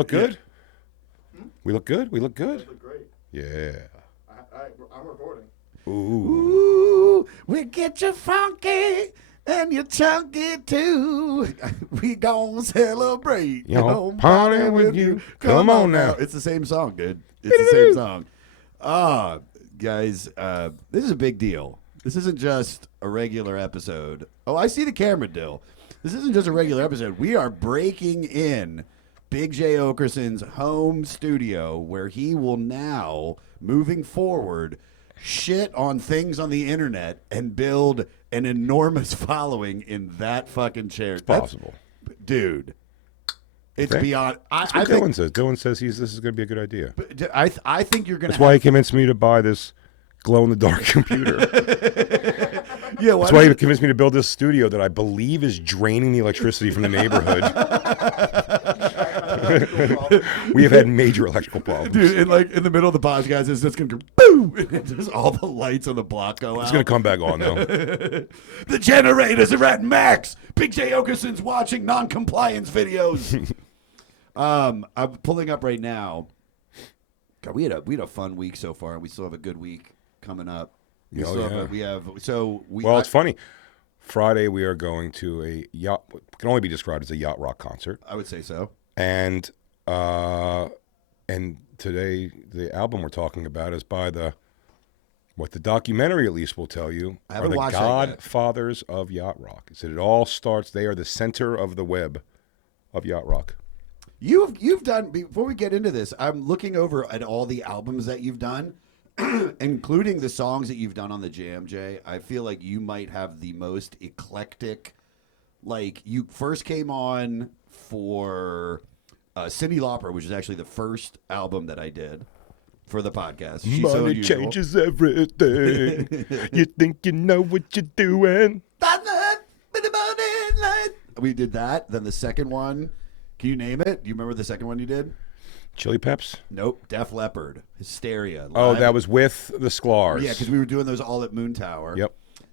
look good? We look good? We look good? You look great. Yeah. I'm recording. Ooh, we get you funky and you chunky too. We gon' celebrate. You know, party with you. Come on now. It's the same song, dude. It's the same song. Guys, this is a big deal. This isn't just a regular episode. Oh, I see the camera, Dill. This isn't just a regular episode. We are breaking in Big Jay Oakerson's home studio where he will now, moving forward, shit on things on the internet and build an enormous following in that fucking chair. It's possible. Dude. It's beyond. That's what Dylan says. Dylan says this is going to be a good idea. I think you're going to. That's why he convinced me to buy this glow-in-the-dark computer. Yeah, that's why he convinced me to build this studio that I believe is draining the electricity from the neighborhood. We have had major electrical problems. Dude, in the middle of the podcast, it's just going to go boom! And just all the lights on the block go out. It's going to come back on, though. The generators are at max. Big Jay Oakerson's watching non-compliance videos. I'm pulling up right now. God, we had a fun week so far, and we still have a good week coming up. It's funny. Friday we are going to a yacht. Can only be described as a yacht rock concert. I would say so. And today the album we're talking about is by what the documentary at least will tell you are the godfathers of yacht rock. It said it all starts. They are the center of the web of yacht rock. You've done, before we get into this, I'm looking over at all the albums that you've done, including the songs that you've done on the Jam, Jay. I feel like you might have the most eclectic, like you first came on for Cyndi Lauper, which is actually the first album that I did for the podcast. She's Money So Unusual. changes everything. You think you know what you're doing. We did that. Then the second one, can you name it? Do you remember the second one you did? Chili Peps? Nope. Def Leppard. Hysteria. Oh, Live. that was with the Sklar's. Yeah, because we were doing those all at Moon Tower. Yep.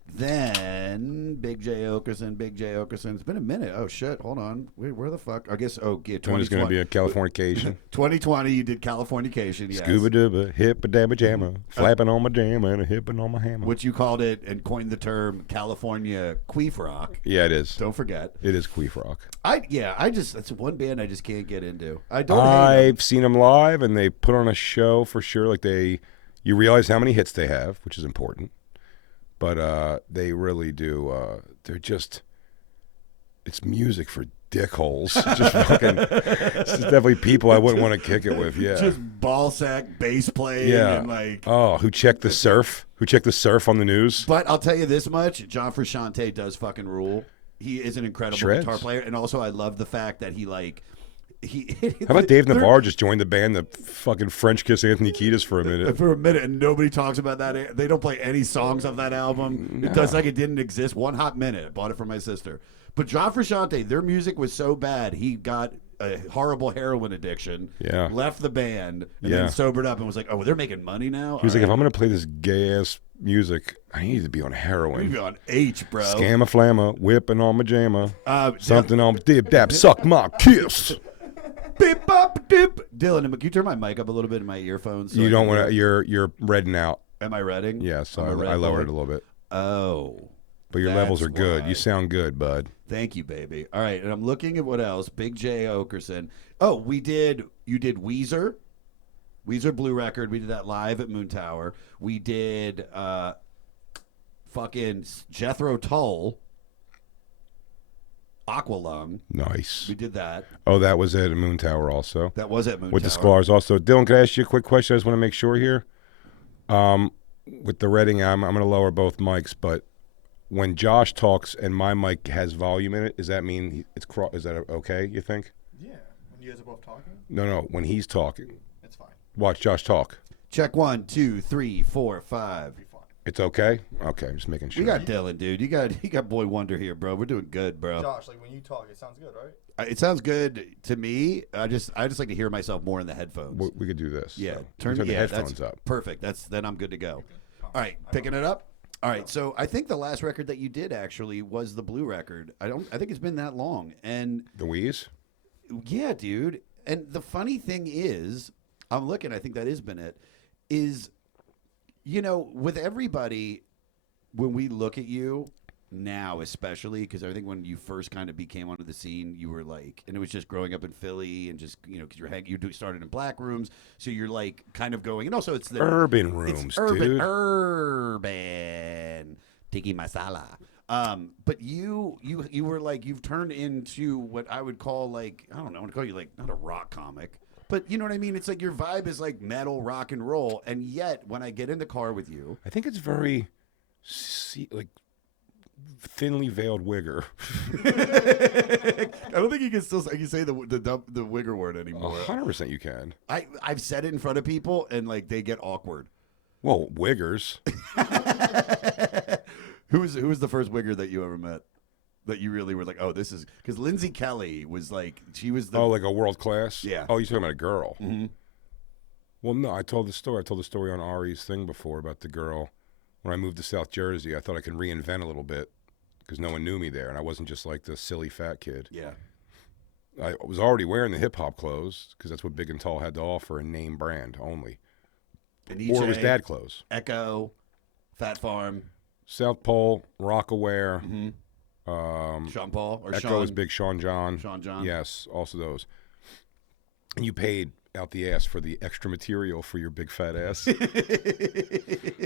Then Big Jay Oakerson. It's been a minute. Oh, shit. Hold on. Wait, where the fuck? I guess, yeah, 2020. It's going to be a Californication. 2020, you did Californication, yes. Scuba dubba, hippa dabba jamma, flapping on my jamma and a hipping on my hammer. Which you called it and coined the term California Queef Rock. Yeah, it is. Don't forget. It is Queef Rock. That's one band I just can't get into. I've seen them live, and they put on a show for sure. Like you realize how many hits they have, which is important. But they really do. It's music for dickholes. It's just definitely people I wouldn't want to kick it with. Yeah, just ball sack bass playing. Yeah. And who checked the surf? Who checked the surf on the news? But I'll tell you this much: John Frusciante does fucking rule. He is an incredible guitar player, and also I love the fact that he. How about Dave Navarre just joined the band that fucking French kiss Anthony Kiedis for a minute? For a minute, and nobody talks about that. They don't play any songs of that album. No. It does like it didn't exist. One hot minute. I bought it for my sister. But John Frusciante, their music was so bad, he got a horrible heroin addiction. Yeah. Left the band, and then sobered up and was like, "Oh, well, they're making money now." He was like, "If I'm going to play this gay ass music, I need to be on heroin. I need to be on H, bro. Scamma flamma, whipping on my jamma, something on dip dap, suck my kiss." Beep, bop, dip. Dylan, can you turn my mic up a little bit in my earphones? You don't want to. You're redding out. Am I redding? Yes, I lowered it a little bit. Oh, but your levels are good. You sound good, bud. Thank you, baby. All right, and I'm looking at what else. Big Jay Oakerson. Oh, you did Weezer Blue Record. We did that live at Moon Tower. We did fucking Jethro Tull. Aqualung. Nice. We did that. Oh, that was at Moon Tower also. That was at Moon Tower. With the Sklar's also. Dylan, can I ask you a quick question? I just want to make sure here. With the reading, I'm going to lower both mics, but when Josh talks and my mic has volume in it, does that mean is that okay, you think? Yeah. When you guys are both talking? No. When he's talking. It's fine. Watch Josh talk. Check 1, 2, 3, 4, 5. It's okay? Okay, I'm just making sure. We got Dylan, dude. You got Boy Wonder here, bro. We're doing good, bro. Josh, like when you talk, it sounds good, right? It sounds good to me. I just like to hear myself more in the headphones. We could do this. Yeah, so turn the headphones up. Perfect. Then I'm good to go. All right, picking it up. All right, so I think the last record that you did actually was the Blue record. I think it's been that long, and the Wheeze. Yeah, dude. And the funny thing is, I'm looking, I think that has been it, is, with everybody, when we look at you now, especially, because I think when you first kind of became onto the scene, you were like, and it was just growing up in Philly and just, because you started in black rooms, so you're like kind of going, and also it's the urban rooms, dude. Urban. Tiki masala. But you were like, you've turned into what I would call like, I don't know, I want to call you like, not a rock comic, but you know what I mean? It's like your vibe is like metal, rock and roll. And yet when I get in the car with you, I think it's very, like, thinly veiled wigger. I don't think you can say the wigger word anymore. 100% you can. I've said it in front of people and like they get awkward. Well, wiggers. Who was the first wigger that you ever met? That you really were like, oh, this is because Lindsay Kelly was like, she was the like a world class. Yeah. Oh, you're talking about a girl. Mm-hmm. Well, no, I told the story. I told the story on Ari's thing before about the girl. When I moved to South Jersey, I thought I could reinvent a little bit because no one knew me there, and I wasn't just like the silly fat kid. Yeah. I was already wearing the hip hop clothes because that's what Big and Tall had to offer, a name brand only. And or it was dad clothes. Echo, Fat Farm, South Pole, Rockaware. mm-hmm. Sean Paul or Echo Sean is Big Sean John. Sean John. Yes, also those. And you paid out the ass for the extra material for your big fat ass.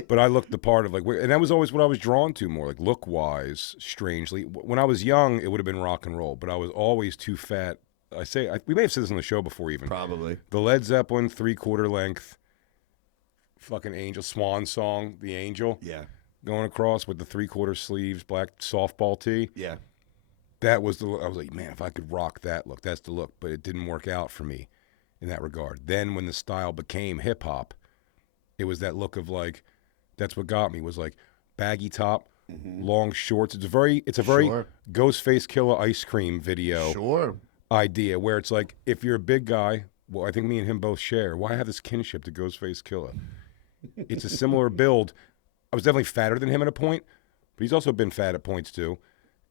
But I looked the part of like, and that was always what I was drawn to more, like look wise. Strangely, when I was young, it would have been rock and roll, but I was always too fat. We may have said this on the show before, even probably the Led Zeppelin 3/4 length, fucking Angel Swan song, the Angel. Yeah. Going across with the 3/4 sleeves, black softball tee. Yeah. That was the look. I was like, man, if I could rock that look, that's the look. But it didn't work out for me in that regard. Then when the style became hip hop, it was that look of like, that's what got me, was like baggy top, long shorts. It's a very Sure. Ghostface Killer ice cream video idea where it's like, if you're a big guy, well, I think me and him both share. Why have this kinship to Ghostface Killer? It's a similar build. I was definitely fatter than him at a point, but he's also been fat at points too.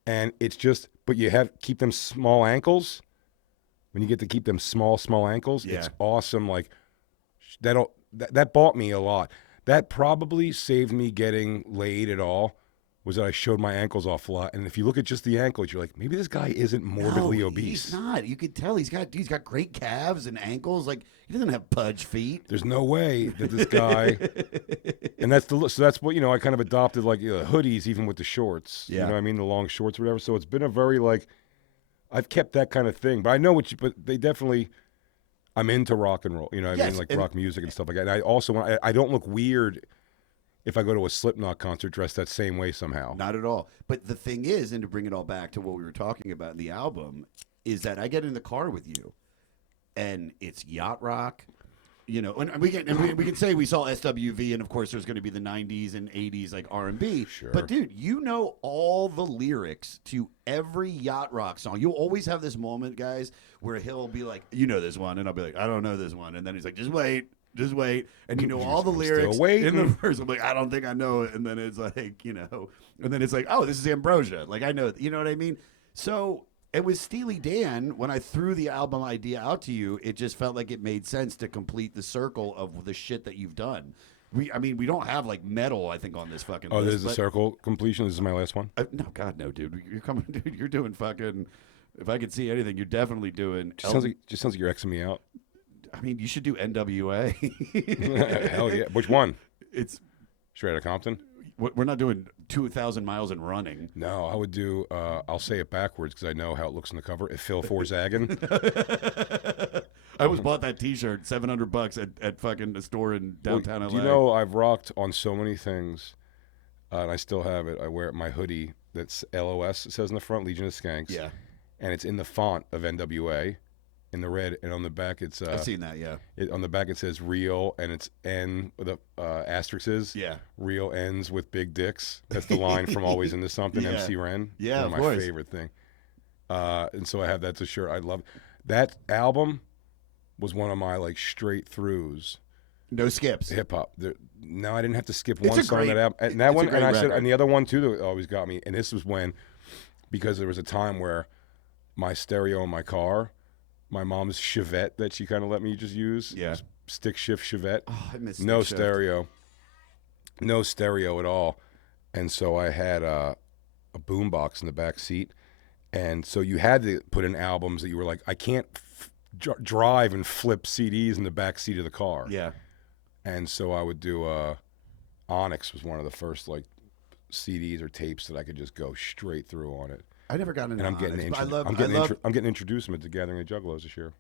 And it's just, but you keep them small ankles. When you get to keep them small ankles, It's awesome. Like that bought me a lot. That probably saved me getting laid at all, was that I showed my ankles off a lot. And if you look at just the ankles, you're like, maybe this guy isn't morbidly obese. He's not. You could tell he's got great calves and ankles. Like, he doesn't have pudge feet. There's no way that this guy, and that's so that's what, I kind of adopted, like hoodies, even with the shorts. Yeah. You know what I mean? The long shorts or whatever. So it's been a very like, I've kept that kind of thing. But I know but they definitely, I'm into rock and roll. You know what I mean? Like rock music and stuff like that. And I also, I don't look weird if I go to a Slipknot concert dressed that same way somehow. Not at all. But the thing is, and to bring it all back to what we were talking about in the album, is that I get in the car with you, and it's yacht rock, and we can say we saw SWV, and of course there's going to be the 90s and 80s like R&B. Sure. But dude, you know all the lyrics to every yacht rock song. You'll always have this moment, guys, where he'll be like, you know this one, and I'll be like, I don't know this one, and then he's like, just wait, and all the lyrics in the verse. I'm like, I don't think I know it, and then it's like, and then it's like, oh, this is Ambrosia. Like, I know, you know what I mean? So it was Steely Dan. When I threw the album idea out to you, it just felt like it made sense to complete the circle of the shit that you've done. We don't have like metal, I think, on this fucking list. Oh, there's a circle completion. This is my last one. No, God, no, dude. You're coming, dude. You're doing fucking. If I could see anything, you're definitely doing. Just sounds like you're Xing me out. I mean, you should do NWA. Hell yeah. Which one? It's Straight Outta Compton? We're not doing 2,000 miles and running. No, I would do, I'll say it backwards because I know how it looks on the cover. If Phil Forzaggin. I almost bought that T-shirt, $700 at fucking a store in downtown LA. Do you know I've rocked on so many things, and I still have it. I wear my hoodie that's LOS, it says in the front, Legion of Skanks. Yeah. And it's in the font of NWA. In the red, and on the back it's I've seen that, yeah. On the back it says real, and it's N with a asterisks. Yeah. Real ends with big dicks. That's the line from Always Into Something, Yeah. MC Ren. Yeah, One of of my course. favorite thing. And so I have that to shirt. I love that album. Was one of my like straight throughs. No skips. Hip hop. No, I didn't have to skip It's one a song great- that album. And that it's a one, great and I said, record. and the other one too that always got me. And this was when, because there was a time where my stereo in my car my mom's Chevette that she kind of let me just use. Yeah. Stick shift Chevette. Oh, I miss No stick shift. stereo. No stereo at all. And so I had a boombox in the back seat. And so you had to put in albums that you were like, I can't drive and flip CDs in the back seat of the car. Yeah. And so I would do Onyx was one of the first like CDs or tapes that I could just go straight through on it. I never got into And I'm getting Onyx, but I'm getting introduced to Gathering the Juggalos this year.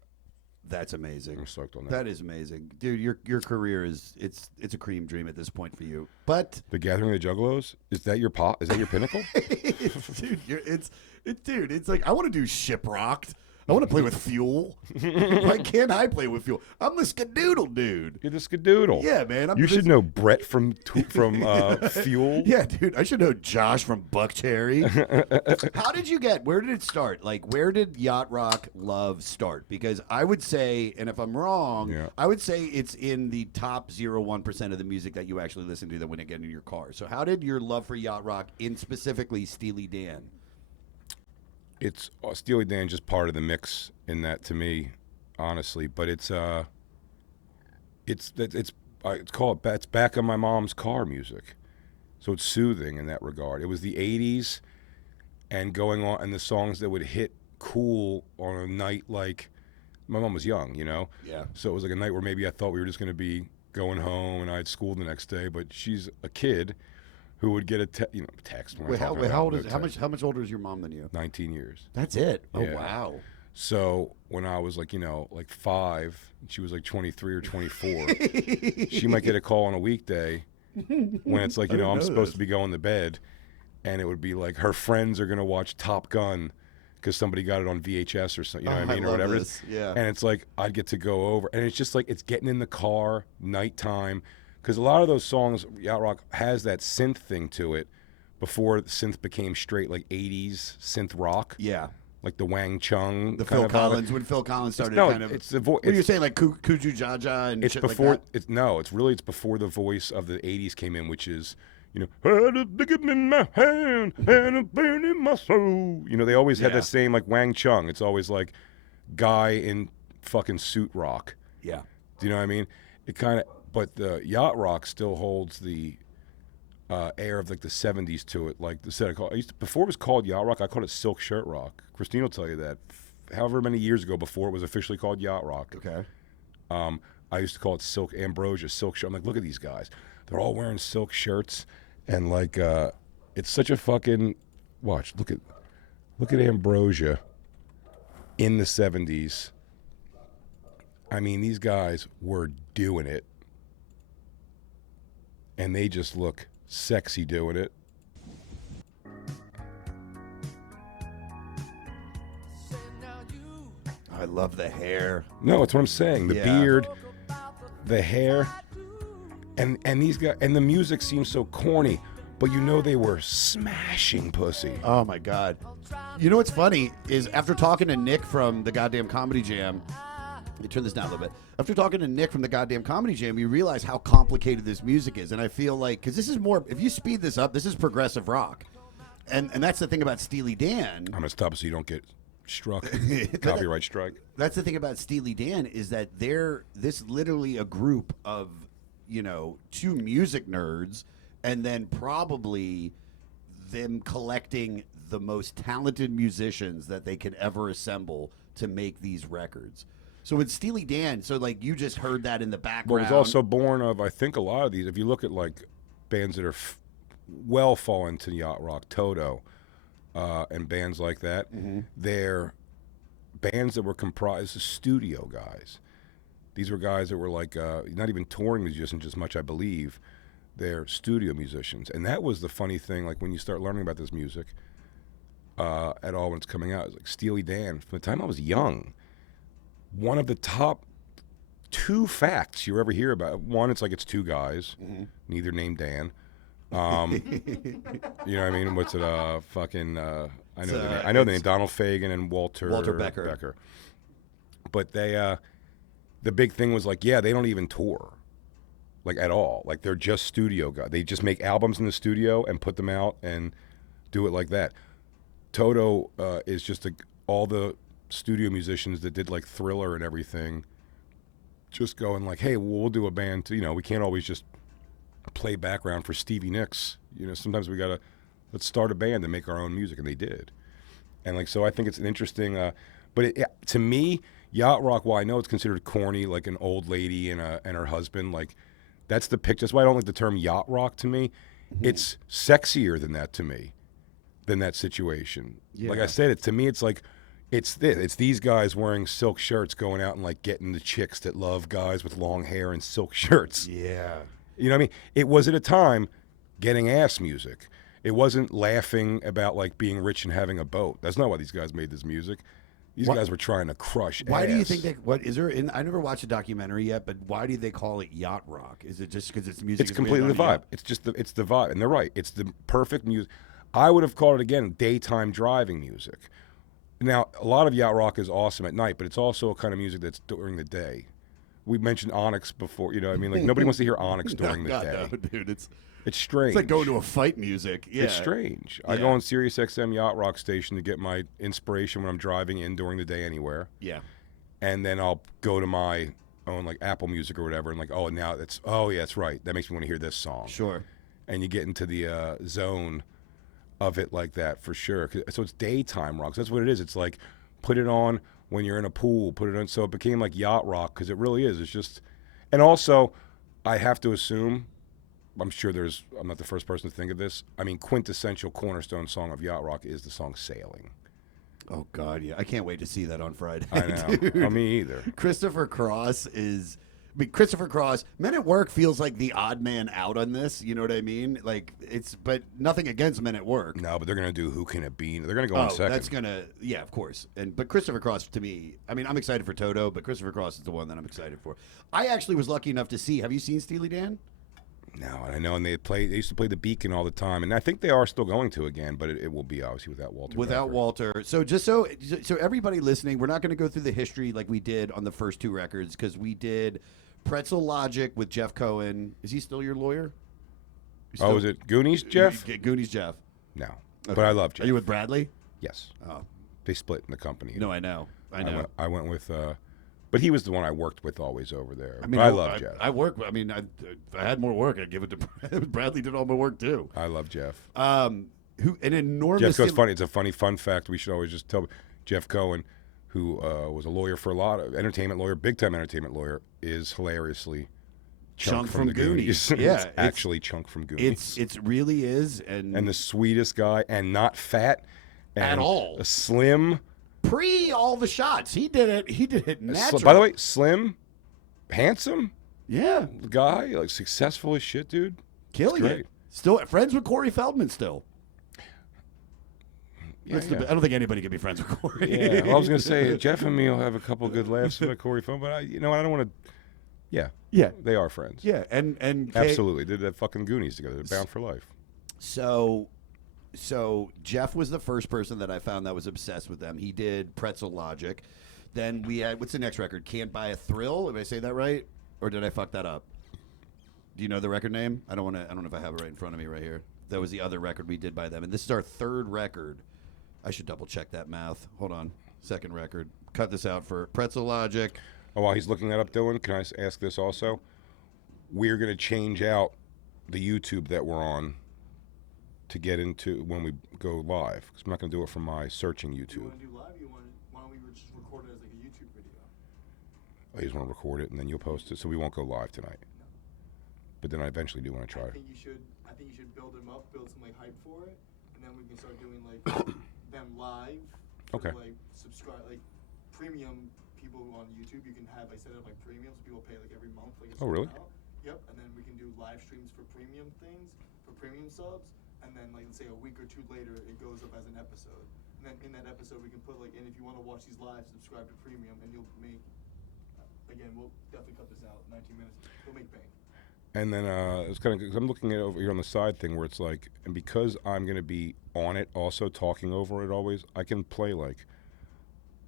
That's amazing. I'm stoked on that. That is amazing, dude. Your career is it's a cream dream at this point for you. But The Gathering of the Juggalos, is that your Is that your pinnacle? dude, it's like I want to do Shiprocked. I want to play with Fuel. Why can't I play with Fuel? I'm the Skadoodle dude. You're the Skadoodle. Yeah, man. You should know Brett from Fuel. Yeah, dude. I should know Josh from Buckcherry. How did you get? Where did it start? Like, where did yacht rock love start? Because I would say, and if I'm wrong, Yeah. I would say it's in the top 0.1% of the music that you actually listen to that when you get in your car. So, how did your love for yacht rock, in specifically Steely Dan? It's Steely Dan just part of the mix in that to me, honestly. But it's called it's back on my mom's car music, so it's soothing in that regard. It was the '80s, and going on, and the songs that would hit cool on a night like my mom was young, you know. Yeah. So it was like a night where maybe I thought we were just going to be going home and I had school the next day, but she's a kid who would get a text. When Wait, I talk how about old no is? How text. much older is your mom than you? 19 years. That's it. Oh Yeah. wow. So when I was like 5, and she was like 23 or 24, she might get a call on a weekday when it's like, I'm supposed to be going to bed, and it would be like her friends are going to watch Top Gun because somebody got it on VHS or something, what I mean, or whatever. This. Yeah. And it's like I'd get to go over, and it's just like it's getting in the car, nighttime, because a lot of those songs, yacht rock has that synth thing to it before the synth became straight like 80s synth rock. Yeah. Like the Wang Chung, The kind Phil of Collins, when Phil Collins started it's the voice. What are you saying, like Kuju Jaja and It's shit before. like that? It's before the voice of the '80s came in, which is, had a digging in my hand and a burn in my soul. They always had Yeah. that same like Wang Chung. It's always like guy in fucking suit rock. Yeah. Do you know what I mean? It kind of, but the yacht rock still holds the air of like the '70s to it. Like the set before it was called yacht rock, I called it silk shirt rock. Christine will tell you that. However many years ago, before it was officially called yacht rock. Okay. I used to call it silk ambrosia, silk shirt. I'm like, look at these guys. They're all wearing silk shirts, and like, it's such a fucking watch. Look at ambrosia in the '70s. I mean, these guys were doing it, and they just look sexy doing it. I love the hair. No, it's what I'm saying. The Yeah. beard, the hair, and these guys, and the music seems so corny, but they were smashing pussy. Oh my God. You know what's funny is after talking to Nick from the goddamn Comedy Jam, let me turn this down a little bit. After talking to Nick from the goddamn Comedy Jam, you realize how complicated this music is. And I feel like, because this is more, if you speed this up, this is progressive rock. And that's the thing about Steely Dan. I'm gonna stop so you don't get struck, copyright strike. That's the thing about Steely Dan is that this literally a group of, two music nerds, and then probably them collecting the most talented musicians that they could ever assemble to make these records. So with Steely Dan, so like you just heard that in the background. Well, it was also born of, I think, a lot of these. If you look at like bands that are well fall into yacht rock, Toto, and bands like that, they're bands that were comprised of studio guys. These were guys that were like not even touring musicians as much, I believe. They're studio musicians, and that was the funny thing. Like when you start learning about this music at all when it's coming out, it's like Steely Dan. From the time I was young, one of the top 2 facts you ever hear about. One, it's like it's 2 guys, neither named Dan. You know what I mean? What's it? Fucking. I know the name. Donald Fagen and Walter Becker. But they, the big thing was like, they don't even tour, like at all. Like they're just studio guys. They just make albums in the studio and put them out and do it like that. Toto is just all the studio musicians that did like Thriller and everything, just going like, hey, we'll do a band. We can't always just play background for Stevie Nicks. Sometimes we gotta let's start a band and make our own music, and they did. And like, so I think it's an interesting. But to me, yacht rock, while I know it's considered corny, like an old lady and her husband, like that's the picture. That's why I don't like the term yacht rock. To me, it's sexier than that. To me, than that situation. Yeah. Like I said, to me, it's like. It's these guys wearing silk shirts going out and like getting the chicks that love guys with long hair and silk shirts. Yeah. You know what I mean? It was at a time getting ass music. It wasn't laughing about like being rich and having a boat. That's not why these guys made this music. These guys were trying to crush Why ass. do you think that? What is there? I never watched a documentary yet, but why do they call it yacht rock? Is it just because it's music? It's completely the vibe. It's just it's the vibe, and they're right. It's the perfect music. I would have called it again daytime driving music. Now, a lot of yacht rock is awesome at night, but it's also a kind of music that's during the day. We mentioned Onyx before, I mean, like nobody wants to hear Onyx during the day. No, dude, it's strange. It's like going to a fight music. Yeah. It's strange. Yeah. I go on Sirius XM Yacht Rock station to get my inspiration when I'm driving in during the day anywhere. Yeah. And then I'll go to my own like Apple Music or whatever and like, yeah, that's right. That makes me want to hear this song. Sure. And you get into the zone of it like that for sure. So it's daytime rock. So that's what it is. It's like put it on when you're in a pool. Put it on. So it became like yacht rock because it really is. It's just, and also, I have to assume, I'm not the first person to think of this. I mean, quintessential cornerstone song of yacht rock is the song "Sailing." Oh God, yeah. I can't wait to see that on Friday. I know. Dude. Me either. Christopher Cross is. Christopher Cross, Men at Work feels like the odd man out on this. You know what I mean? Like but nothing against Men at Work. No, but they're gonna do Who Can It Be? They're gonna go on second. That's gonna, yeah, of course. But Christopher Cross to me, I mean, I'm excited for Toto, but Christopher Cross is the one that I'm excited for. I actually was lucky enough to see. Have you seen Steely Dan? No, I know, and they used to play the Beacon all the time, and I think they are still going to again, but it will be obviously without Walter. Without Becker. Walter. So just so everybody listening, we're not going to go through the history like we did on the first two records because we did Pretzel Logic with Jeff Cohen. Is he still your lawyer? Is it Goonies, Jeff? Goonies, Jeff. No, Okay. but I love Jeff. Are you with Bradley? Yes. Oh, They split in the company. no, I know. I went with, but he was the one I worked with always over there. I mean, but I love Jeff. I work. I mean, if I had more work, I'd give it to Bradley. Did all my work too. I love Jeff. Who an enormous. Jeff Cohen's funny. It's a funny fun fact. We should always just tell Jeff Cohen, who was a lawyer for a lot of entertainment lawyer, big time entertainment lawyer, is hilariously Chunk from the Goonies. Yeah, it's actually Chunk from Goonies. It really is, and the sweetest guy, and not fat and At all. A slim. pre all the shots, he did it. He did it natural. By the way, slim, handsome yeah, guy, like successful as shit, dude. killing great. it. Still friends with Corey Feldman. Still, Yeah, yeah. I don't think anybody can be friends with Corey. Yeah, well, I was gonna say Jeff and me will have a couple good laughs about Corey Phone, but I don't want to. Yeah, yeah, they are friends. yeah, and Absolutely, did that fucking Goonies together. They're bound for life. So Jeff was the first person that I found that was obsessed with them. He did Pretzel Logic. Then we had, what's the next record? Can't Buy a Thrill. Did I say that right, or did I fuck that up? Do you know the record name? I don't know if I have it right in front of me right here. That was the other record we did by them, and this is our third record. I should double check that math. Hold on, second record. Cut this out for Pretzel Logic. Oh, while he's looking that up, Dylan, can I ask this also? We're going to change out the YouTube that we're on to get into when we go live. Because I'm not going to do it from my searching Do you YouTube. want to do live? Why don't we just record it as like a YouTube video? I just want to record it and then you'll post it, so we won't go live tonight. But then I eventually do want to try I it. think you should build them up, build some like hype for it, and then we can start doing like them live. For, Okay. Like subscribe, like premium people on YouTube. You can have set up like premium, so people pay like every month. Like a Oh, really? certain amount. Yep. And then we can do live streams for premium things, for premium subs, and then like let's say a week or two later, it goes up as an episode. And then in that episode, we can put like, and if you want to watch these live, subscribe to premium, and you'll make. Again, we'll definitely cut this out. 19 minutes. We'll make bank. And then it's kind of, I'm looking at it over here on the side thing where it's like, and because I'm going to be on it also talking over it always, I can play like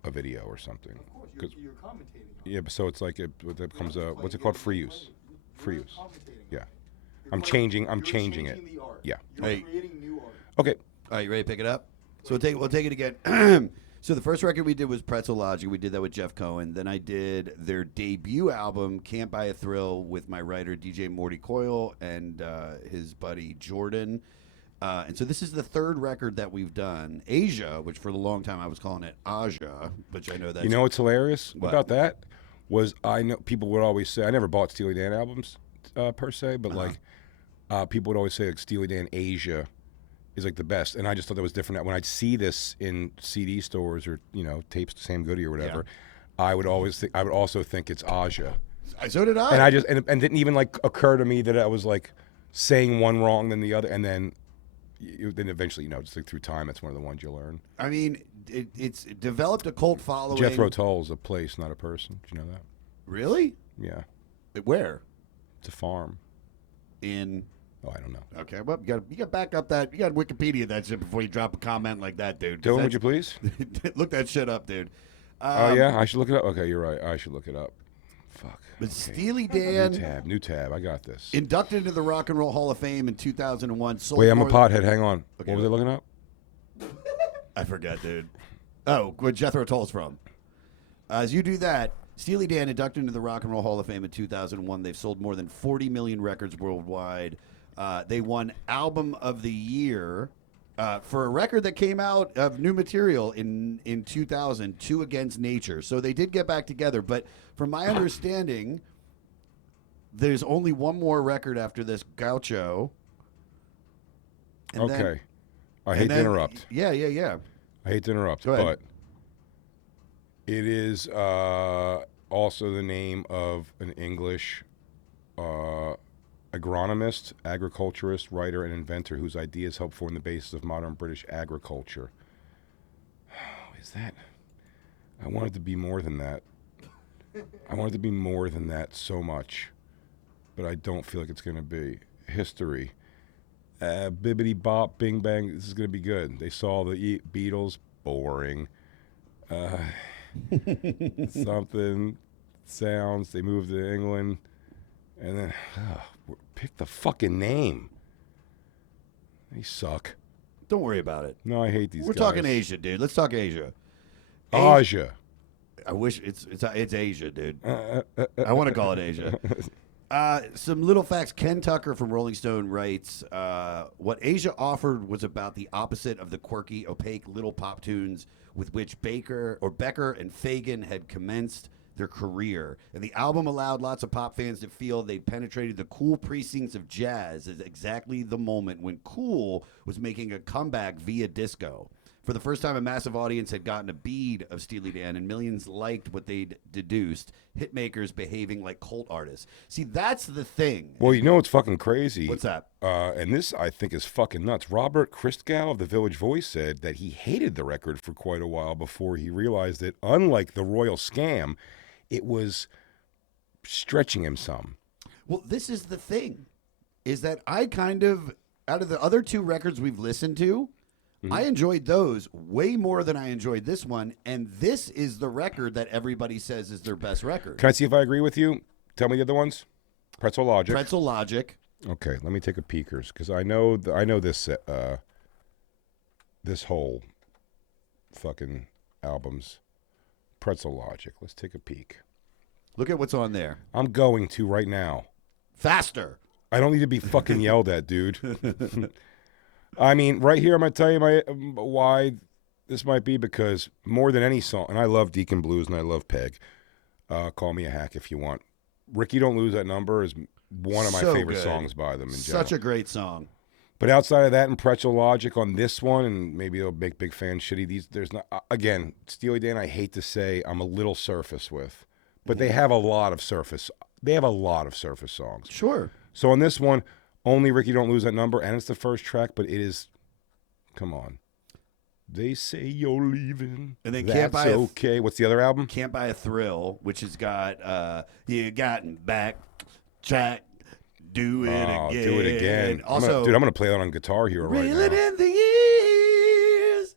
a video or something. Of course, 'Cause- you're commentating. On Yeah, but so it's like it becomes a, what's it called? Free use. Free use. Yeah. I'm changing it. The art. Yeah. You're Hey. creating new art. Okay. All right, you ready to pick it up? So we'll take it again. So the first record we did was Pretzel Logic. We did that with Jeff Cohen. Then I did their debut album, Can't Buy a Thrill, with my writer DJ Morty Coyle and his buddy Jordan. And so this is the third record that we've done. Asia, which for a long time I was calling it Aja, which I know that's... You know what's hilarious What? about that? Was I know people would always say, I never bought Steely Dan albums per se, but like people would always say like Steely Dan Asia is like the best. And I just thought that was different. When I'd see this in CD stores or, you know, tapes, Sam Goody or whatever, I would always think, I would also think it's Aja. So did I. And I just, and didn't even like occur to me that I was like saying one wrong than the other. And then eventually, you know, just like through time, that's one of the ones you learn. I mean, it's developed a cult following. Jethro Tull's a place, not a person. Did you know that? Really? Yeah. Where? It's a farm. In... Oh, I don't know. Okay, well, you got to back up that. You got to Wikipedia that shit before you drop a comment like that, dude. Dylan, would you please? Look that shit up, dude. Oh, yeah? I should look it up? Okay, you're right. I should look it up. Fuck. But Okay. Steely Dan, New tab. I got this. inducted into the Rock and Roll Hall of Fame in 2001. Sold Wait, I'm a more pothead. Hang on. Okay, What was I looking up? I forget, dude. Oh, where Jethro Tull's from. As you do that, Steely Dan inducted into the Rock and Roll Hall of Fame in 2001. They've sold more than 40 million records worldwide. They won Album of the Year for a record that came out of new material in 2000, Two Against Nature. So they did get back together. But from my understanding, there's only one more record after this, Gaucho. And Okay. then- I hate to interrupt. Yeah. I hate to interrupt, Go ahead. but it is also the name of an English agronomist, agriculturist, writer, and inventor whose ideas helped form the basis of modern British agriculture. Is that? I want it to be more than that. I want it to be more than that so much, but I don't feel like it's going to be. History. Bibbity bop, bing bang. This is going to be good. They saw the Beatles. Boring. Something. Sounds. They moved to England. And then, pick the fucking name. They suck. Don't worry about it. No, I hate these We're guys. talking Asia, dude. Let's talk Asia. Asia. I wish it's Asia, dude. I want to call it Asia. Some little facts. Ken Tucker from Rolling Stone writes, what Asia offered was about the opposite of the quirky, opaque little pop tunes with which Becker and Fagen had commenced their career. And the album allowed lots of pop fans to feel they'd penetrated the cool precincts of jazz at exactly the moment when cool was making a comeback via disco. For the first time, a massive audience had gotten a bead of Steely Dan, and millions liked what they'd deduced, hitmakers behaving like cult artists. See, that's the thing. Well, you know what's fucking crazy? What's that? And this, I think, is fucking nuts. Robert Christgau of the Village Voice said that he hated the record for quite a while before he realized that, unlike the Royal Scam, it was stretching him some. Well, this is the thing, is that I kind of, out of the other two records we've listened to, I enjoyed those way more than I enjoyed this one, and this is the record that everybody says is their best record. Can I see if I agree with you? Tell me the other ones. Pretzel Logic. Pretzel Logic. Okay, let me take a peekers because I know this this whole fucking album's Pretzel Logic. Let's take a peek. Look at what's on there. I'm going to right now. Faster. I don't need to be fucking yelled at, dude. I mean, right here, I'm going to tell you why this might be, because more than any song, and I love Deacon Blues and I love Peg. Call me a hack if you want. Ricky Don't Lose That Number is one of my So favorite good. songs by them in Such general. a great song. But outside of that and Pretzel Logic on this one, and maybe it'll make big fans shitty, there's not, again, Steely Dan, I hate to say I'm a little surface with, but they have a lot of surface. They have a lot of surface songs. Sure. So on this one, only Ricky Don't Lose That Number, and it's the first track, but it is, come on. They say you're leaving. And then That's Can't Buy okay. What's the other album? Can't Buy a Thrill, which has got You Gotten Back Track, Do It Again. Do it again. Also, I'm gonna play that on Guitar Hero right Reeling now. in the years.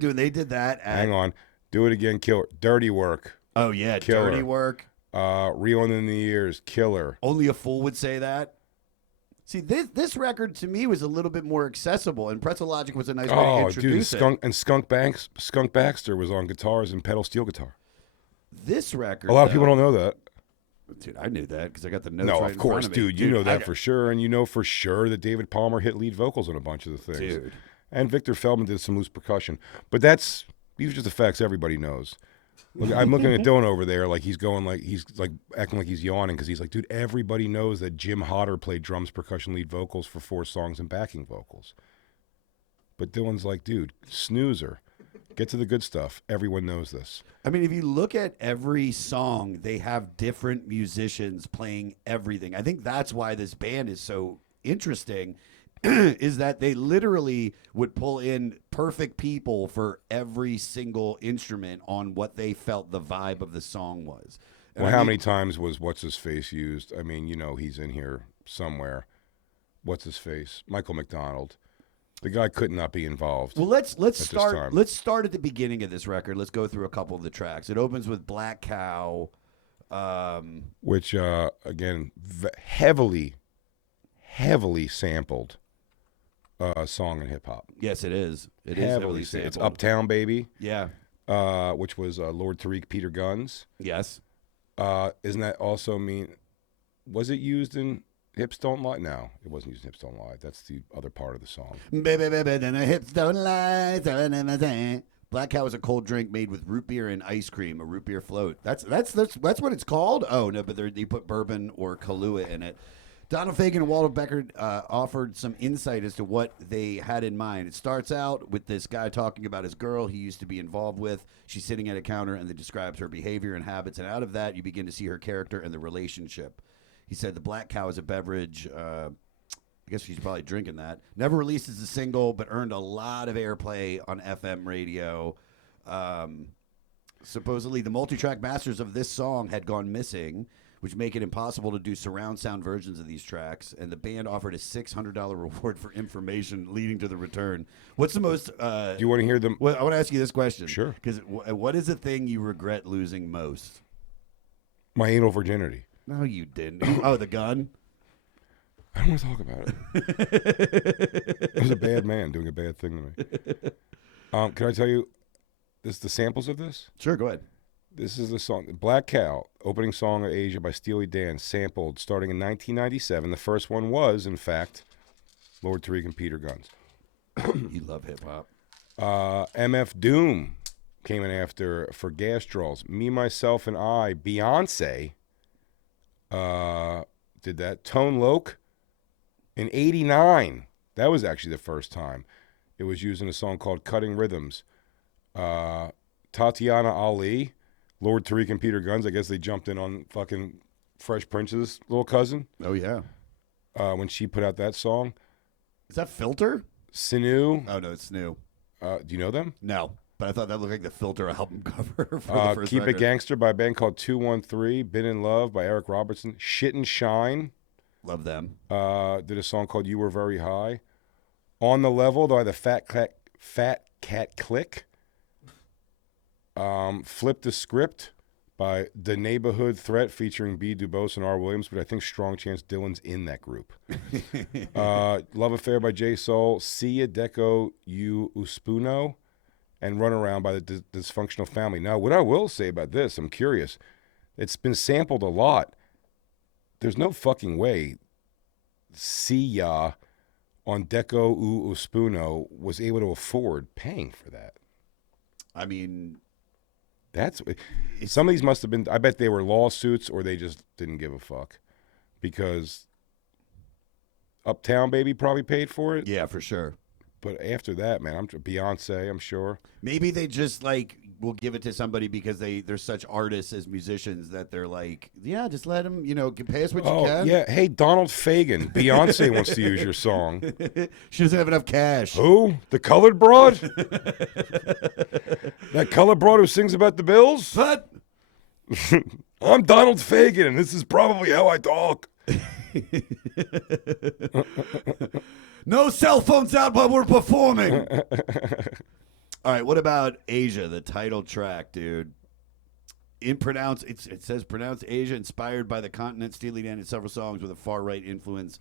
Dude, they did that. Hang on. Do it again. Killer. Dirty Work. Oh, yeah. Killer. Dirty Work. Reeling in the Years. Killer. Only a fool would say that. See, this record to me was a little bit more accessible, and Pretzel Logic was a nice way to Oh, introduce dude, it. Skunk Baxter was on guitars and pedal steel guitar. This record, A lot of though, people don't know that. Dude, I knew that because I got the notes. No, right of in course, front of me. dude. You know that I- for sure, and you know for sure that David Palmer hit lead vocals on a bunch of the things. Dude. And Victor Feldman did some loose percussion. But these are just the facts everybody knows. Look, I'm looking at Dylan over there like he's acting like he's yawning because he's like, dude, everybody knows that Jim Hodder played drums, percussion, lead vocals for 4 songs and backing vocals. But Dylan's like, dude, snoozer. Get to the good stuff. Everyone knows this. I mean, if you look at every song, they have different musicians playing everything. I think that's why this band is so interesting. Is that they literally would pull in perfect people for every single instrument on what they felt the vibe of the song was. And Well, I how mean, many times was What's His Face used? I mean, you know, he's in here somewhere. What's His Face? Michael McDonald. The guy could not be involved. Well, let's this start. time. Let's start at the beginning of this record. Let's go through a couple of the tracks. It opens with Black Cow. Which, again, heavily sampled song in hip hop. Yes, it is. It is Heavily heavily sampled. It's sampled. Uptown Baby, Yeah. which was Lord Tariq Peter Guns. Yes. Isn't that also mean? Was it used in Hips Don't Lie? No, it wasn't used in Hips Don't Lie. That's the other part of the song. Baby, then the hips don't lie. Black Cow is a cold drink made with root beer and ice cream, a root beer float. That's what it's called. Oh no, but they put bourbon or Kahlua in it. Donald Fagen and Walter Becker offered some insight as to what they had in mind. It starts out with this guy talking about his girl he used to be involved with. She's sitting at a counter and it describes her behavior and habits. And out of that, you begin to see her character and the relationship. He said the Black Cow is a beverage. I guess she's probably drinking that. Never released as a single, but earned a lot of airplay on FM radio. Supposedly, the multi-track masters of this song had gone missing, which make it impossible to do surround sound versions of these tracks. And the band offered a $600 reward for information leading to the return. What's the most... Do you want to hear them? Well, I want to ask you this question. Sure. Because what is the thing you regret losing most? My anal virginity. No, you didn't. Oh, the gun? I don't want to talk about it. I was a bad man doing a bad thing to me. Can I tell you the samples of this? Sure, go ahead. This is the song, Black Cow, opening song of Asia by Steely Dan, sampled starting in 1997. The first one was, in fact, Lord Tariq and Peter Guns. You love hip-hop. MF Doom came in after for Gas Draws. Me, Myself, and I, Beyonce did that. Tone Loc in 89. That was actually the first time. It was used in a song called Cutting Rhythms. Tatiana Ali, Lord Tariq and Peter Guns. I guess they jumped in on fucking Fresh Prince's little cousin Oh, yeah. when she put out that song. Is that Filter? Sinu. Oh, no, it's new. Do you know them? No, but I thought that looked like the Filter album cover for the first Keep record. It Gangster by a band called 213. Been in Love by Eric Robertson. Shit and Shine. Love them. Did a song called You Were Very High. On the Level by the Fat Cat Click. Flip the Script by The Neighborhood Threat featuring B. Dubose and R. Williams, but I think strong chance Dylan's in that group. Love Affair by J. Soul. See Ya Deco You Uspuno. And Run Around by the Dysfunctional Family. Now, what I will say about this, I'm curious. It's been sampled a lot. There's no fucking way See Ya on Deco U Uspuno was able to afford paying for that. I mean, Some of these must have been, I bet they were lawsuits or they just didn't give a fuck. Because Uptown Baby probably paid for it. yeah, for sure. But after that, man, Beyonce, I'm sure. Maybe they just will give it to somebody because they're such artists as musicians that they're like, yeah, just let them, pay us what you can. Yeah. Hey, Donald Fagen. Beyonce wants to use your song. She doesn't have enough cash. Who? The colored broad? That colored broad who sings about the Bills? But I'm Donald Fagen, and this is probably how I talk. no cell phones out while we're performing. All right, what about Asia, the title track, dude? It says pronounced Asia, inspired by the continent. Steely Dan in several songs with a far right influence.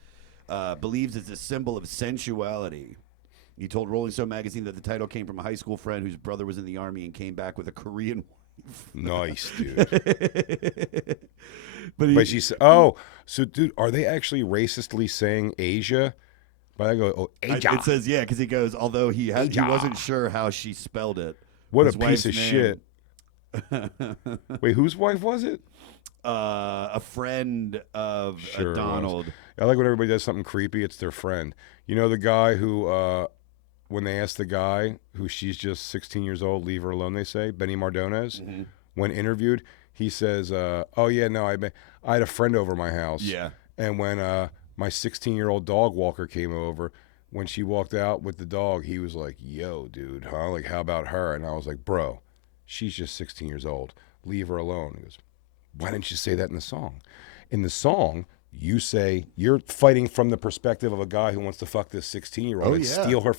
believes it's a symbol of sensuality. He told Rolling Stone magazine that the title came from a high school friend whose brother was in the army and came back with a Korean wife. Nice, dude. But she said, "Oh, so dude, are they actually racistly saying Asia?" But I go, "Oh, Asia." It says because he goes, although he Asia. wasn't sure how she spelled it. What His a piece of wife's shit. Wait, whose wife was it? A friend of Sure it Donald. was. I like when everybody does something creepy. It's their friend. You know the guy who, when they ask the guy who she's just 16 years old, leave her alone. They say Benny Mardones. Mm-hmm. When interviewed, he says, "Oh yeah, no, I had a friend over my house. Yeah. And when my 16-year-old dog walker came over, when she walked out with the dog, he was like, 'Yo, dude, huh? Like, how about her?' And I was like, 'Bro, she's just 16 years old. Leave her alone.' He goes, 'Why didn't you say that in the song? In the song, you say you're fighting from the perspective of a guy who wants to fuck this 16-year-old and steal her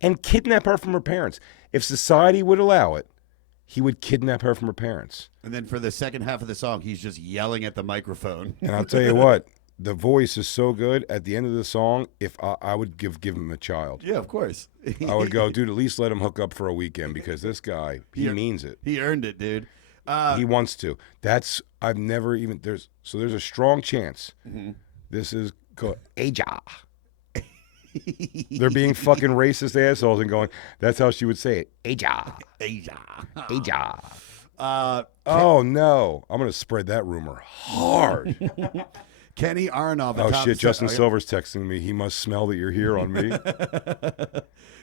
and kidnap her from her parents. If society would allow it, he would kidnap her from her parents.' And then for the second half of the song, he's just yelling at the microphone. And I'll tell you what, the voice is so good. At the end of the song, if I would give him a child. Yeah, of course. I would go, dude, at least let him hook up for a weekend because this guy, he means it. He earned it, dude. He wants to. I've never even, there's a strong chance this is called Aja. They're being fucking racist assholes and going, that's how she would say it. Aja. Aja. Oh, no. I'm going to spread that rumor hard. Kenny Aronoff. Oh, shit. Justin Silver's texting me. He must smell that you're here on me.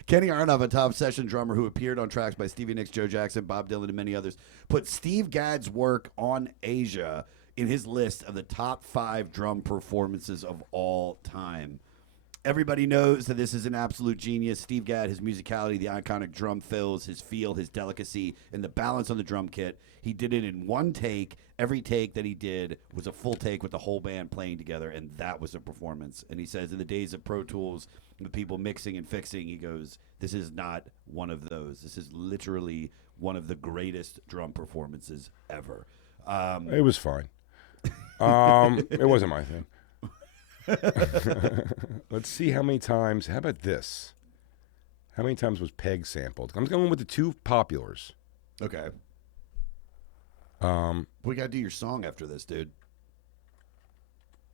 Kenny Aronoff, a top session drummer who appeared on tracks by Stevie Nicks, Joe Jackson, Bob Dylan, and many others, put Steve Gadd's work on Asia in his list of the top 5 drum performances of all time. Everybody knows that this is an absolute genius. Steve Gadd, his musicality, the iconic drum fills, his feel, his delicacy, and the balance on the drum kit. He did it in one take. Every take that he did was a full take with the whole band playing together, and that was a performance. And he says in the days of Pro Tools, with people mixing and fixing, he goes, this is not one of those. This is literally one of the greatest drum performances ever. It was fine. It wasn't my thing. Let's see how many times. How about this? How many times was Peg sampled? I'm going with the 2 populars. Okay. We got to do your song after this, dude.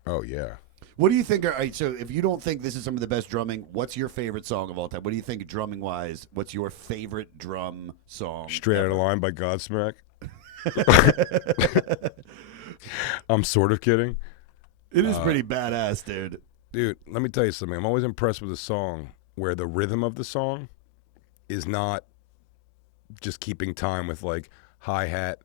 Oh, yeah. What do you think? All right, so if you don't think this is some of the best drumming, what's your favorite song of all time? What do you think drumming-wise? What's your favorite drum song? Straight Out of Line by Godsmack. I'm sort of kidding. It is pretty badass, dude. Dude, let me tell you something. I'm always impressed with a song where the rhythm of the song is not just keeping time with like hi-hat,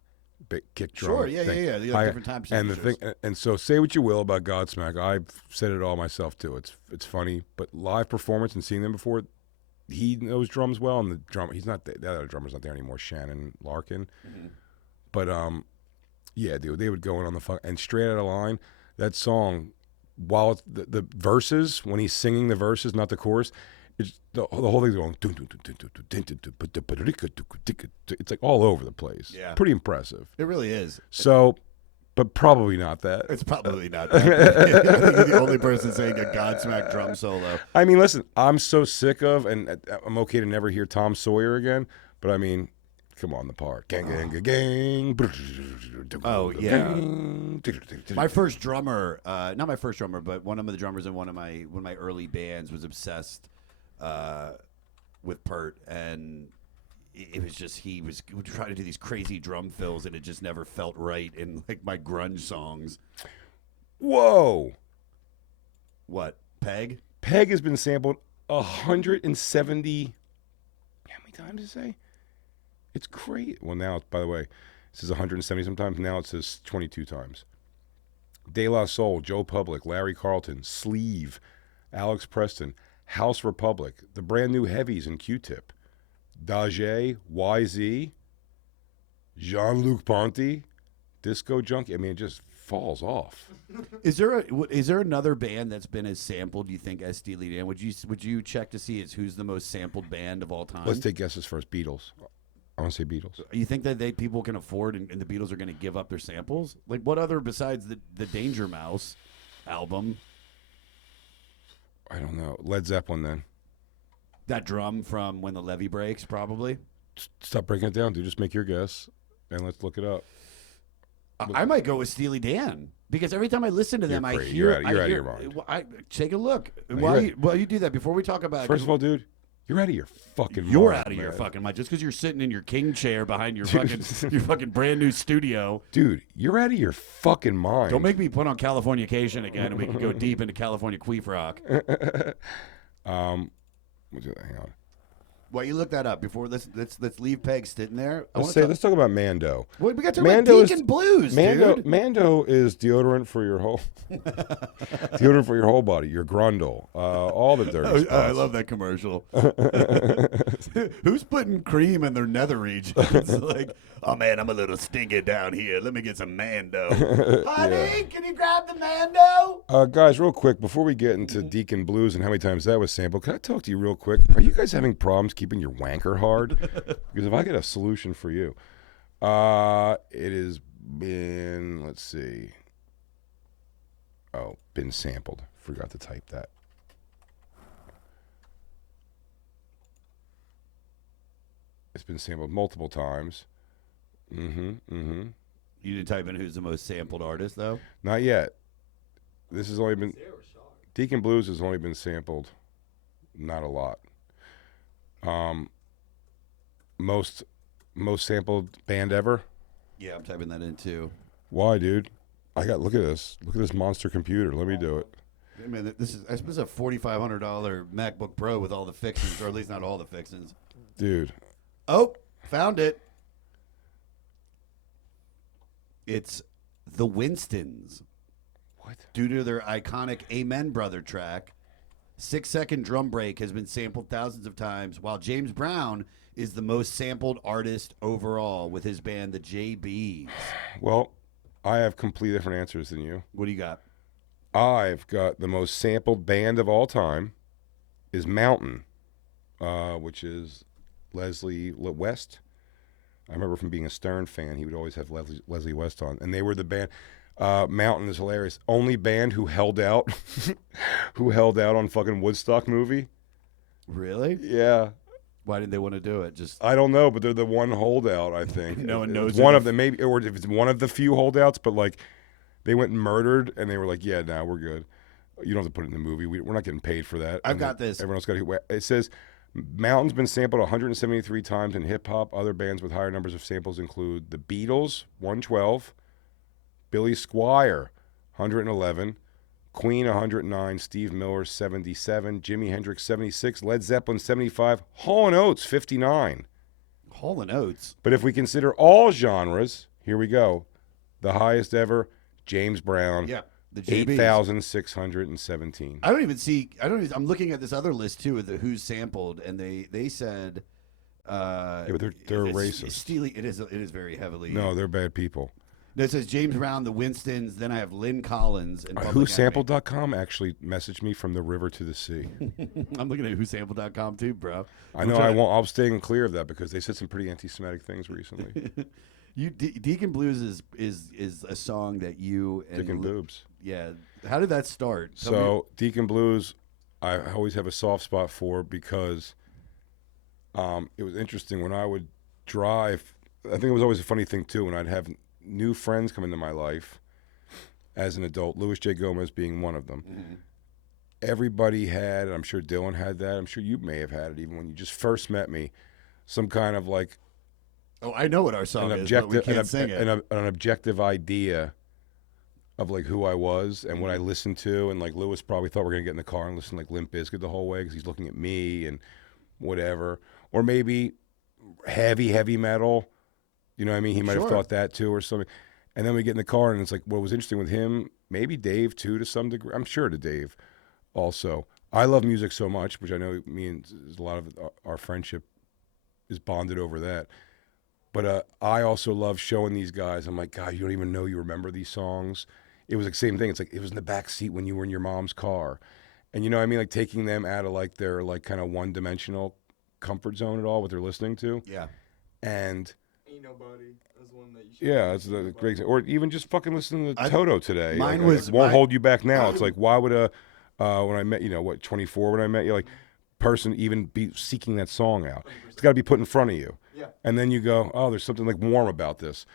big kick drum. Sure, yeah. The different time and the signatures. thing, and so say what you will about Godsmack. I've said it all myself too. It's funny, but live performance and seeing them before, he knows drums well, and the drummer, he's not the other drummer's not there anymore. Shannon Larkin, but yeah, dude, they would go in on the and Straight Out of Line. That song, while it's the verses, when he's singing the verses, not the chorus, it's the whole thing's going. It's like all over the place. Yeah. Pretty impressive. It really is. So, but probably not that. It's probably not that. I think you're the only person saying a Godsmack drum solo. I mean, listen, I'm so sick of, and I'm okay to never hear Tom Sawyer again, but I mean, come on, the part. Gang, gang, gang, gang. Oh, yeah. My first drummer, not my first drummer, but one of the drummers in one of my early bands was obsessed with Pert, and it was just he would try to do these crazy drum fills, and it just never felt right in like my grunge songs. Whoa. What? Peg? Peg has been sampled 170. How many times did it say? It's crazy. Well, now, by the way, it says 170 sometimes. Now it says 22 times. De La Soul, Joe Public, Larry Carlton, Sleeve, Alex Preston, House Republic, the brand new Heavies and Q-Tip, Dage, YZ, Jean-Luc Ponty, Disco Junkie. I mean, it just falls off. Is there another band that's been as sampled, you think, as Steely Dan? Would you check to see who's the most sampled band of all time? Let's take guesses first. Beatles. I want to say Beatles. You think that people can afford and the Beatles are going to give up their samples? Like, what other besides the Danger Mouse album? I don't know. Led Zeppelin then. That drum from When the Levee Breaks, probably. Stop breaking it down, dude. Just make your guess, and let's look it up. I might go with Steely Dan because every time I listen to them, You're I crazy. hear. You're out of your mind. Take a look. No, While you do that, before we talk about, First of all, dude, you're out of your fucking mind. you're out of man. your fucking mind just because you're sitting in your king chair behind your fucking brand new studio. Dude, you're out of your fucking mind. Don't make me put on Californication again, and we can go deep into California queef rock. Hang on. Well, you look that up before. Let's leave Peg sitting there. Let's talk about Mando. Well, we got to Mando Deacon Blues, dude. Mando is deodorant for your whole body, your grundle, all the dirty spots. I love that commercial. Who's putting cream in their nether regions? Like, oh man, I'm a little stinky down here. Let me get some Mando. Honey, can you grab the Mando? Guys, real quick, before we get into Deacon Blues and how many times that was sampled, can I talk to you real quick? Are you guys having problems keeping your wanker hard? Because if I get a solution for you, it has been, let's see. Oh, been sampled. Forgot to type that. It's been sampled multiple times. You didn't type in who's the most sampled artist, though? Not yet. This has only been... Deacon Blues has only been sampled. Not a lot. Most sampled band ever? Yeah, I'm typing that in, too. Why, dude? Look at this. Look at this monster computer. Let me do it. I mean, this is a $4,500 MacBook Pro with all the fixings, or at least not all the fixings. Dude. Oh, found it. It's the Winstons. What? Due to their iconic Amen Brother track, 6-second drum break has been sampled thousands of times, while James Brown is the most sampled artist overall with his band, the JBs. Well, I have completely different answers than you. What do you got? I've got the most sampled band of all time is Mountain, which is Leslie West. I remember from being a Stern fan, he would always have Leslie West on, and they were the band. Mountain is hilarious. Only band who held out, on fucking Woodstock movie. Really? Yeah. Why didn't they want to do it? I don't know, but they're the one holdout. I think no one knows. It's one of them, maybe, or if it's one of the few holdouts. But like, they went and murdered, and they were like, "Yeah, nah, we're good. You don't have to put it in the movie. We're not getting paid for that." I've got this. Everyone else got it. It says Mountain's been sampled 173 times in hip hop. Other bands with higher numbers of samples include the Beatles, 112, Billy Squier, 111, Queen, 109, Steve Miller, 77, Jimi Hendrix, 76, Led Zeppelin, 75, Hall & Oates, 59. Hall & Oates? But if we consider all genres, here we go. The highest ever, James Brown. Yeah. The JBs. 8,617. I'm looking at this other list too of the who's sampled, and they said Yeah, but they're racist. Steely, it is very heavily. No, they're bad people. It says James Brown, the Winstons. Then I have Lynn Collins and Whosampled.com actually messaged me from the river to the sea. I'm looking at whosampled.com too, bro. I know. I'm staying clear of that because they said some pretty anti-Semitic things recently. Deacon Blues is a song that you and Deacon Boobs. Yeah. How did that start? Deacon Blues, I always have a soft spot for because it was interesting when I would drive. I think it was always a funny thing too when I'd have new friends come into my life as an adult, Louis J. Gomez being one of them. Mm-hmm. Everybody had, I'm sure Dylan had that, I'm sure you may have had it even when you just first met me, some kind of like... Oh, I know what our song is, but we can't sing it. An objective idea of like who I was and what I listened to, and like Louis probably thought we're going to get in the car and listen to like Limp Bizkit the whole way because he's looking at me and whatever. Or maybe heavy metal. You know what I mean? He might have thought that too or something. And then we get in the car and it's like what was interesting with him, maybe Dave too to some degree. I'm sure to Dave also. I love music so much, which I know me and a lot of our friendship is bonded over that. But I also love showing these guys. I'm like, God, you don't even know you remember these songs. It was like the same thing. It's like it was in the back seat when you were in your mom's car. And you know what I mean? Like taking them out of like their like kind of one-dimensional comfort zone at all, what they're listening to. Yeah. And... Ain't Nobody is one that you should. Yeah, it's the great. Or even just fucking listening to Toto today. Mine won't hold you back now. It's like why would a when I met, 24 when I met you, like, person even be seeking that song out. It's got to be put in front of you. Yeah. And then you go, oh, there's something like warm about this.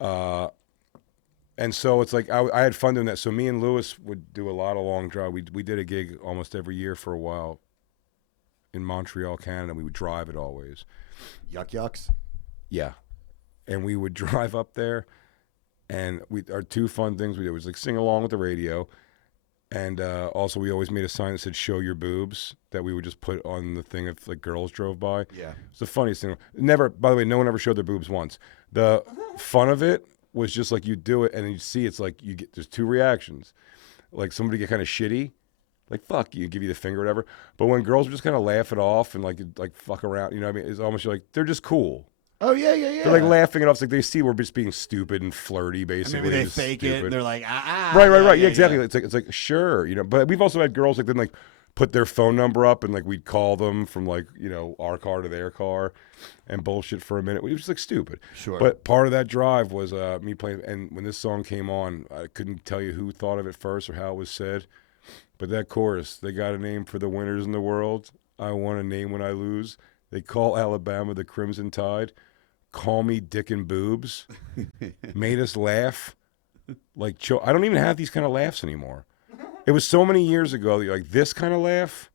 And so it's like I had fun doing that. So me and Lewis would do a lot of long drive. We did a gig almost every year for a while in Montreal, Canada. We would drive it always. Yucks. Yeah. And we would drive up there, and our two fun things we did was like sing along with the radio, and also we always made a sign that said "Show your boobs" that we would just put on the thing if like girls drove by. Yeah. It's the funniest thing. Never, by the way, no one ever showed their boobs once. The fun of it was just like you do it, and you see it's like there's two reactions, like somebody get kind of shitty, like fuck you, give you the finger or whatever. But when girls would just kind of laugh it off and like fuck around, you know what I mean? It's almost like they're just cool. Oh yeah. They're like laughing it off. It's like they see we're just being stupid and flirty, basically. Maybe they just fake stupid. it. And they're like, Right. Yeah, exactly. It's like sure, But we've also had girls like then like put their phone number up and like we'd call them from like our car to their car, and bullshit for a minute. It was just like stupid. Sure. But part of that drive was me playing. And when this song came on, I couldn't tell you who thought of it first or how it was said. But that chorus, they got a name for the winners in the world. I want a name when I lose. They call Alabama the Crimson Tide. Call me Dick and Boobs. Made us laugh. Like, I don't even have these kind of laughs anymore. It was so many years ago that you're like, this kind of laugh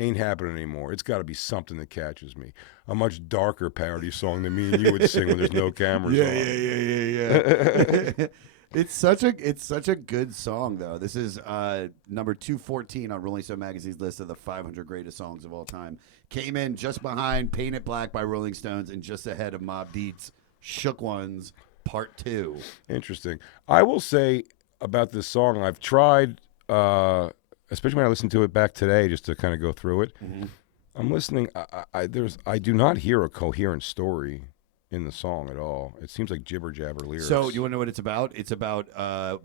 ain't happening anymore. It's got to be something that catches me. A much darker parody song than me and you would sing when there's no cameras on. Yeah. It's such a good song though. This is number 214 on Rolling Stone magazine's list of the 500 greatest songs of all time. Came in just behind "Paint It Black" by Rolling Stones and just ahead of Mobb Deep's "Shook Ones" Part 2. Interesting. I will say about this song, I've tried, especially when I listened to it back today, just to kind of go through it. Mm-hmm. I'm listening. I do not hear a coherent story in the song at all. It seems like jibber jabber lyrics. So, you want to know what it's about? It's about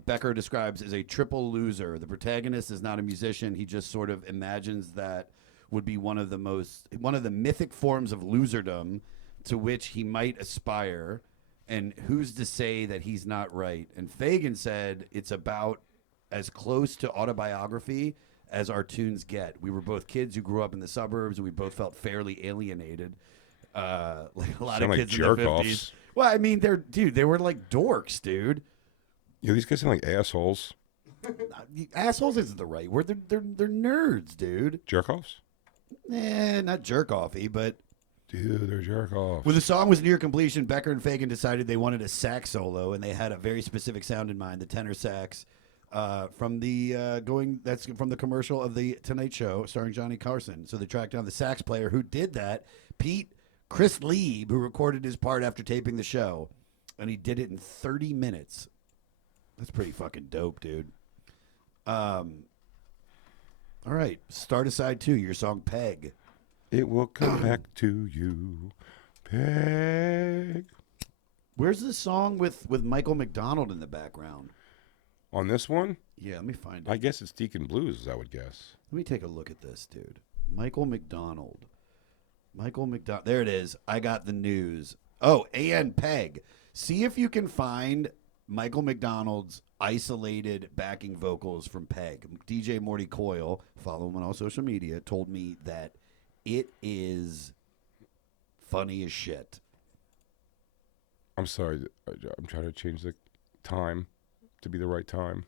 Becker describes as a triple loser. The protagonist is not a musician. He just sort of imagines that would be one of the mythic forms of loserdom to which he might aspire. And who's to say that he's not right? And Fagen said it's about as close to autobiography as our tunes get. We were both kids who grew up in the suburbs, and we both felt fairly alienated. Like a lot of kids in their 50s. Well, I mean, they were like dorks, dude. Yeah, these guys sound like assholes. Assholes isn't the right word. They're nerds, dude. Jerk-offs? Not jerk-offy, but... Dude, they're jerk-offs. When the song was near completion, Becker and Fagen decided they wanted a sax solo, and they had a very specific sound in mind, the tenor sax, from the commercial of the Tonight Show starring Johnny Carson. So they tracked down the sax player who did that, Chris Lieb, who recorded his part after taping the show, and he did it in 30 minutes. That's pretty fucking dope, dude. All right, start aside 2, your song Peg. It will come back to you, Peg. Where's the song with Michael McDonald in the background? On this one? Yeah, let me find it. I guess it's Deacon Blues, I would guess. Let me take a look at this, dude. Michael McDonald. There it is. I got the news. Oh, and Peg. See if you can find Michael McDonald's isolated backing vocals from Peg. DJ Morty Coyle, follow him on all social media, told me that it is funny as shit. I'm sorry. I'm trying to change the time to be the right time.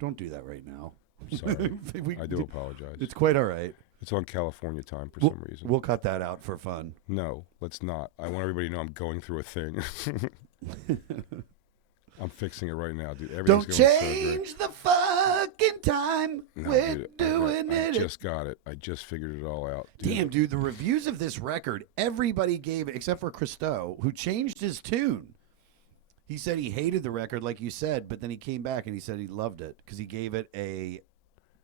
Don't do that right now. I'm sorry. I do apologize. It's quite all right. It's on California time for some reason. We'll cut that out for fun. No, let's not. I want everybody to know I'm going through a thing. I'm fixing it right now, dude. Everything's Don't going change the fucking time. No, We're dude, doing I it. just got it. I just figured it all out. Dude. Damn, dude, the reviews of this record, everybody gave it, except for Christo, who changed his tune. He said he hated the record, like you said, but then he came back and he said he loved it because he gave it a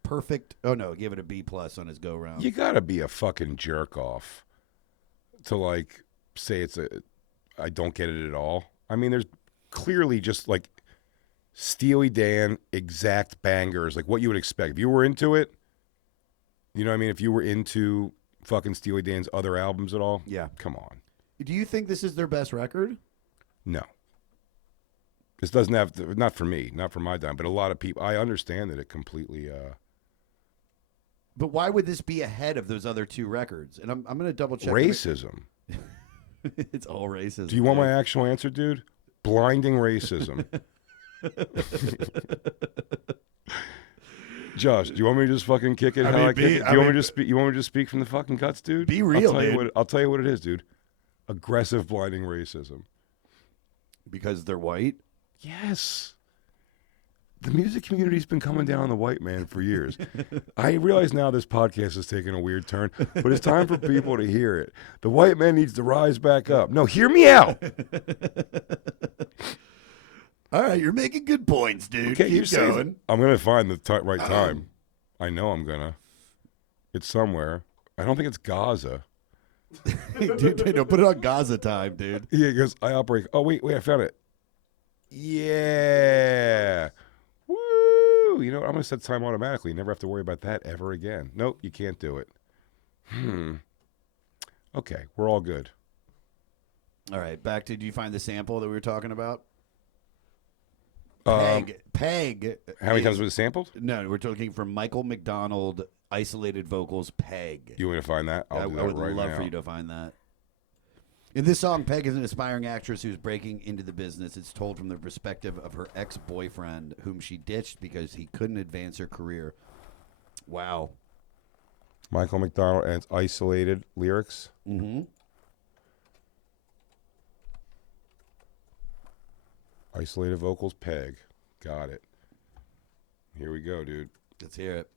perfect. Oh no, he gave it a B+ on his go round. You gotta be a fucking jerk off to like say I don't get it at all. I mean, there's clearly just like Steely Dan exact bangers, like what you would expect if you were into it. You know what I mean? If you were into fucking Steely Dan's other albums at all, Yeah. come on. Do you think this is their best record? No. This doesn't have, not for me, not for my dime, but a lot of people, I understand that it completely But why would this be ahead of those other 2 records? And I'm going to double check. Racism. It's all racism. Do you want my actual answer, dude? Blinding racism. Josh, do you want me to just fucking kick it? I How mean, I kick it? Do you want me to just speak? You want me to just speak from the fucking guts, dude? Be real, I'll tell you what it is, dude. Aggressive, blinding racism. Because they're white? Yes. The music community's been coming down on the white man for years. I realize now this podcast is taking a weird turn, but it's time for people to hear it. The white man needs to rise back up. No, hear me out. All right, you're making good points, dude. Okay, Keep going. I'm going to find the right time. I know I'm going to. It's somewhere. I don't think it's Gaza. Dude, no, put it on Gaza time, dude. Yeah, because I operate. Oh, wait, I found it. Yeah. Woo! You know what? I'm going to set time automatically. Never have to worry about that ever again. Nope, you can't do it. Okay, we're all good. All right, back to, do you find the sample that we were talking about? Peg. How many times was it sampled? No, we're talking from Michael McDonald, isolated vocals, Peg. You want me to find that? I Do that would right love now. for you to find that. In this song, Peg is an aspiring actress who's breaking into the business. It's told from the perspective of her ex-boyfriend, whom she ditched because he couldn't advance her career. Wow. Michael McDonald and it's isolated lyrics. Mm-hmm. Isolated vocals, Peg. Got it. Here we go, dude. Let's hear it.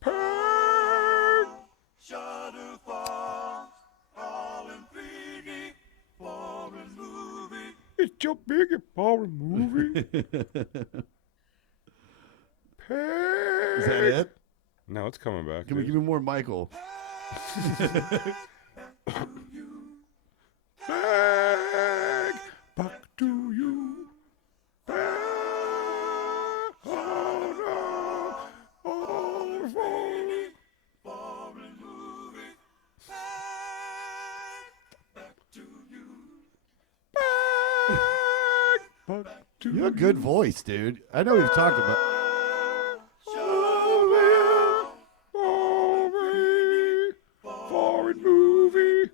Peg! It's your big foreign movie. Peg! Is that it? No, it's coming back. Give me more Michael. Peg! Back to you. Peg! Oh, no. Oh, foreign movie. Back to you. Peg! Back to You have a good voice, dude. I know we've talked about. Foreign movie.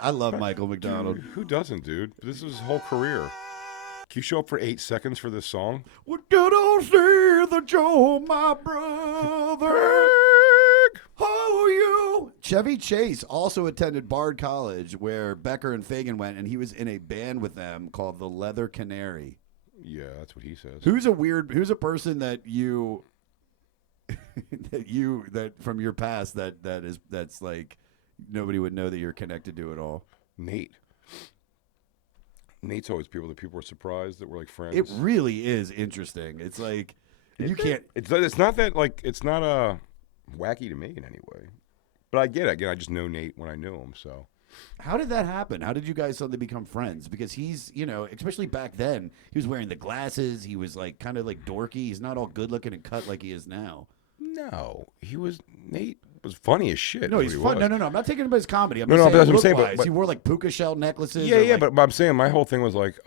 I love Michael McDonald. Dude, who doesn't, dude? This is his whole career. Can you show up for 8 seconds for this song? Well, good old see the Joe, my brother. Oh, you. Chevy Chase also attended Bard College, where Becker and Fagen went, and he was in a band with them called the Leather Canary. Yeah, that's what he says. Who's a person that you that from your past that's like nobody would know that you're connected to at all? Nate. Nate's always people that people are surprised that we're like friends. It really is interesting. It's like you can't. It's not that like it's not wacky to me in any way, but I get it. Again, I just know Nate when I knew him. So How did that happen? How did you guys suddenly become friends? Because he's, especially back then, he was wearing the glasses. He was like kind of like dorky. He's not all good looking and cut like he is now. no, Nate was funny as shit. No, is he's what he fun. was. No. I'm not taking him as comedy. I'm No, just but that's what I'm saying, look-wise. but- He wore like puka shell necklaces. Yeah, or, yeah, like, but I'm saying my whole thing was like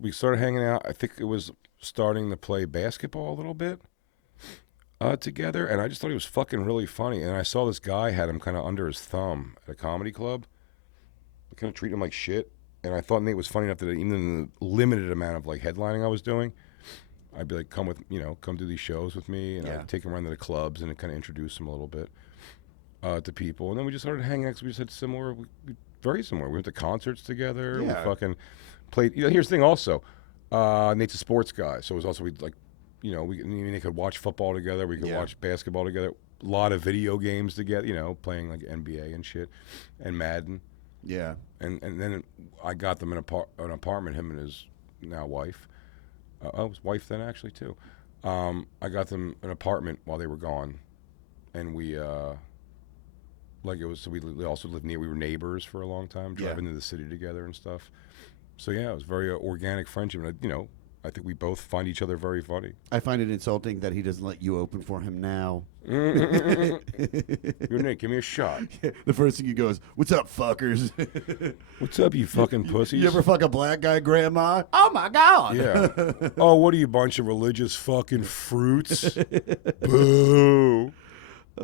we started hanging out. I think it was starting to play basketball a little bit together, and I just thought he was fucking really funny. And I saw this guy had him kind of under his thumb at a comedy club, kind of treating him like shit. And I thought Nate was funny enough that even in the limited amount of like headlining I was doing, I'd be like, come do these shows with me, and Yeah. I'd take him around to the clubs and kind of introduce him a little bit to people. And then we just started hanging out because we just had very similar. We went to concerts together. Yeah. We fucking played. Here's the thing also. Nate's a sports guy, so it was also they could watch football together. We could Yeah. watch basketball together. A lot of video games together. Playing like NBA and shit, and Madden. yeah. And then I got them an apartment. Him and his now wife. His wife then actually too. I got them an apartment while they were gone, and we we also lived near. We were neighbors for a long time, driving to the city together and stuff. So yeah, it was very organic friendship. And I think we both find each other very funny. I find it insulting that he doesn't let you open for him now. Your Nick, give me a shot. The first thing he goes, "What's up, fuckers?" What's up, you fucking pussies? You ever fuck a black guy, Grandma? Oh my God! Yeah. Oh, what are you, bunch of religious fucking fruits? Boo. I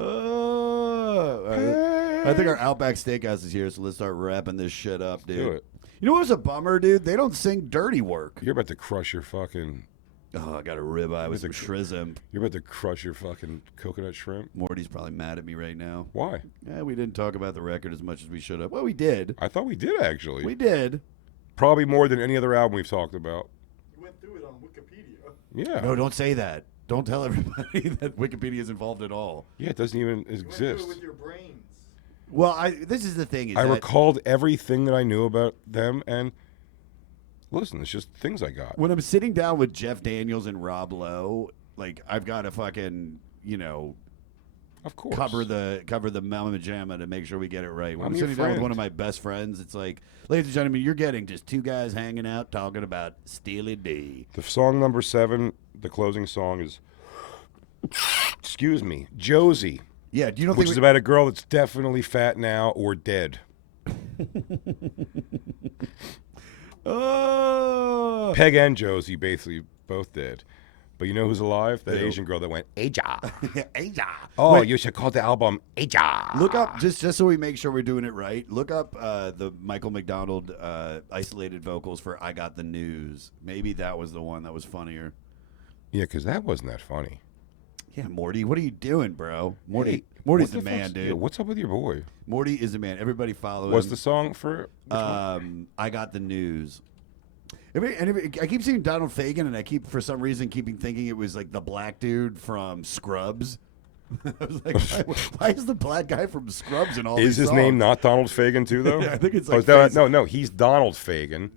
think our Outback Steakhouse is here, so let's start wrapping this shit up, dude. Do it. You know what was a bummer, dude? They don't sing dirty work. You're about to crush your fucking. Oh, I got a ribeye with some shrimp. You're about to crush your fucking coconut shrimp. Morty's probably mad at me right now. Why? Yeah, we didn't talk about the record as much as we should have. Well, we did. I thought we did actually. We did. Probably more than any other album we've talked about. You went through it on Wikipedia. Yeah. No, don't say that. Don't tell everybody that Wikipedia is involved at all. Yeah, it doesn't even You went through exist. it with your brains. Well, this is the thing. I recalled everything that I knew about them, and listen, it's just things I got. When I'm sitting down with Jeff Daniels and Rob Lowe, like I've got to fucking, Of course. cover the Mama Jamma to make sure we get it right. When I'm I'm your sitting down with friend. one of my best friends, it's like, ladies and gentlemen, you're getting just two guys hanging out talking about Steely Dan. The song number 7, the closing song is, excuse me, Josie, Yeah, do you know which is about a girl that's definitely fat now or dead. Oh, Peg and Josie basically both dead. But you know who's alive? That Who? Asian girl that went, Aja. Asia. Oh, Wait, you should call the album Aja. look up just so we make sure we're doing it right. Look up the Michael McDonald isolated vocals for "I Got the News." Maybe that was the one that was funnier. Yeah, because that wasn't that funny. Yeah, Morty, what are you doing, bro? Morty, Hey, Morty's what the man, fuck's- dude. yeah, what's up with your boy? Morty is the man. Everybody follow What's him. the song for? which one? I Got the News. I keep seeing Donald Fagen, and I keep, for some reason, thinking it was like the black dude from Scrubs. I was like, why is the black guy from Scrubs in all Is these his name songs? not Donald Fagen too, though? I think it's Oh, like is that- Faison. no, he's Donald Fagen.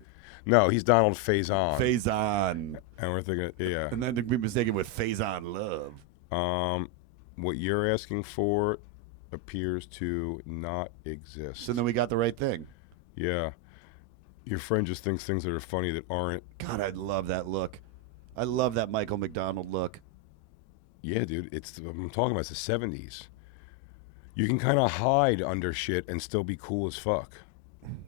No, he's Donald Faison. Faison. And we're thinking, yeah. And then to be mistaken with Faison Love. What you're asking for appears to not exist. So then we got the right thing. Yeah. Your friend just thinks things that are funny that aren't. God, I love that look. I love that Michael McDonald look. Yeah, dude. I'm talking about it's the 70s. You can kind of hide under shit and still be cool as fuck.